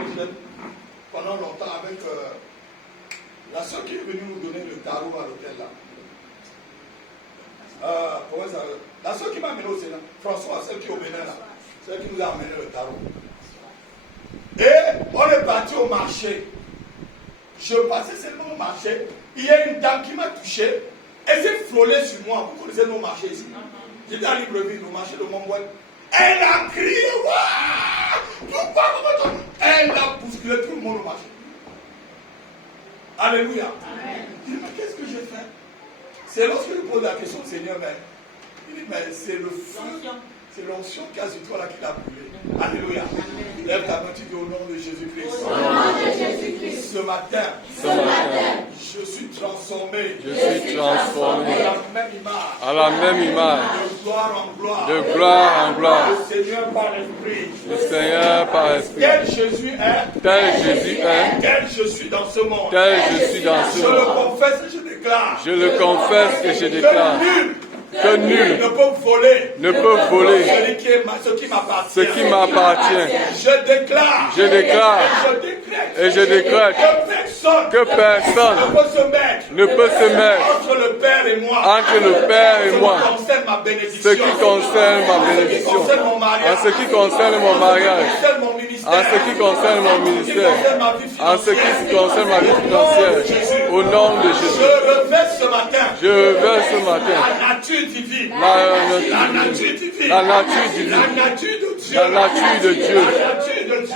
pendant longtemps avec la soeur qui est venue nous donner le tarot à l'hôtel là. La soeur qui m'a amené au Sénat, François, celle qui est au Bénin là, celle qui nous a amené le tarot. Et on est parti au marché. Je passais seulement au marché. Il y a une dame qui m'a touché. Elle s'est frôlée sur moi. Vous connaissez nos marchés ici. J'étais à Libreville, au marché de Montboil. Elle a crié, waouh! Elle a bousculé tout le monde au marché. Alléluia. Il dit, mais qu'est-ce que j'ai fait? C'est lorsque je pose la question au Seigneur, il dit, mais c'est le feu, c'est l'onction qui a sur toi là qui l'a brûlé. Alléluia. Lève ta main, tu dis au nom de Jésus-Christ. Au nom de Jésus-Christ. Ce matin, je suis transformé. Je suis transformé à la même image. De gloire en gloire. De gloire en gloire. Le Seigneur par l'Esprit. Le Seigneur par l'Esprit. Tel Jésus est. Tel Jésus est. Tel je suis dans ce monde. Tel je suis dans ce Je le monde. confesse et je déclare. Je le confesse et je déclare. Que nul ne peut voler. Ne peut voler ce qui m'appartient. Ce qui m'appartient. Je déclare. Je déclare. Et je décrète. Que personne ne peut se mettre entre le Père et moi. Ce qui concerne ma bénédiction. En ce qui concerne mon mariage. En ce qui concerne mon ministère. En ce qui concerne ma vie financière. Au nom de Jésus. Je reverse ce matin. La nature divine. La nature divine. La nature de Dieu.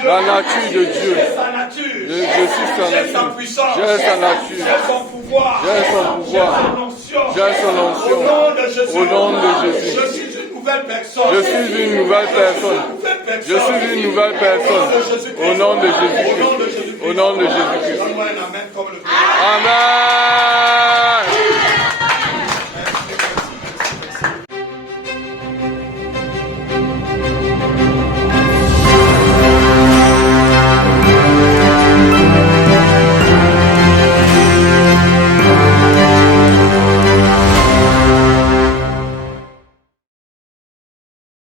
La nature de Dieu. Je suis sa nature. nature. Puissance. J'ai sa nature. J'ai son pouvoir. J'ai son onction. Au nom de Jésus. Je suis une nouvelle personne. Je suis une nouvelle personne. Au nom de Jésus-Christ. Au nom de Jésus-Christ. Donne-moi un amen comme le Amen.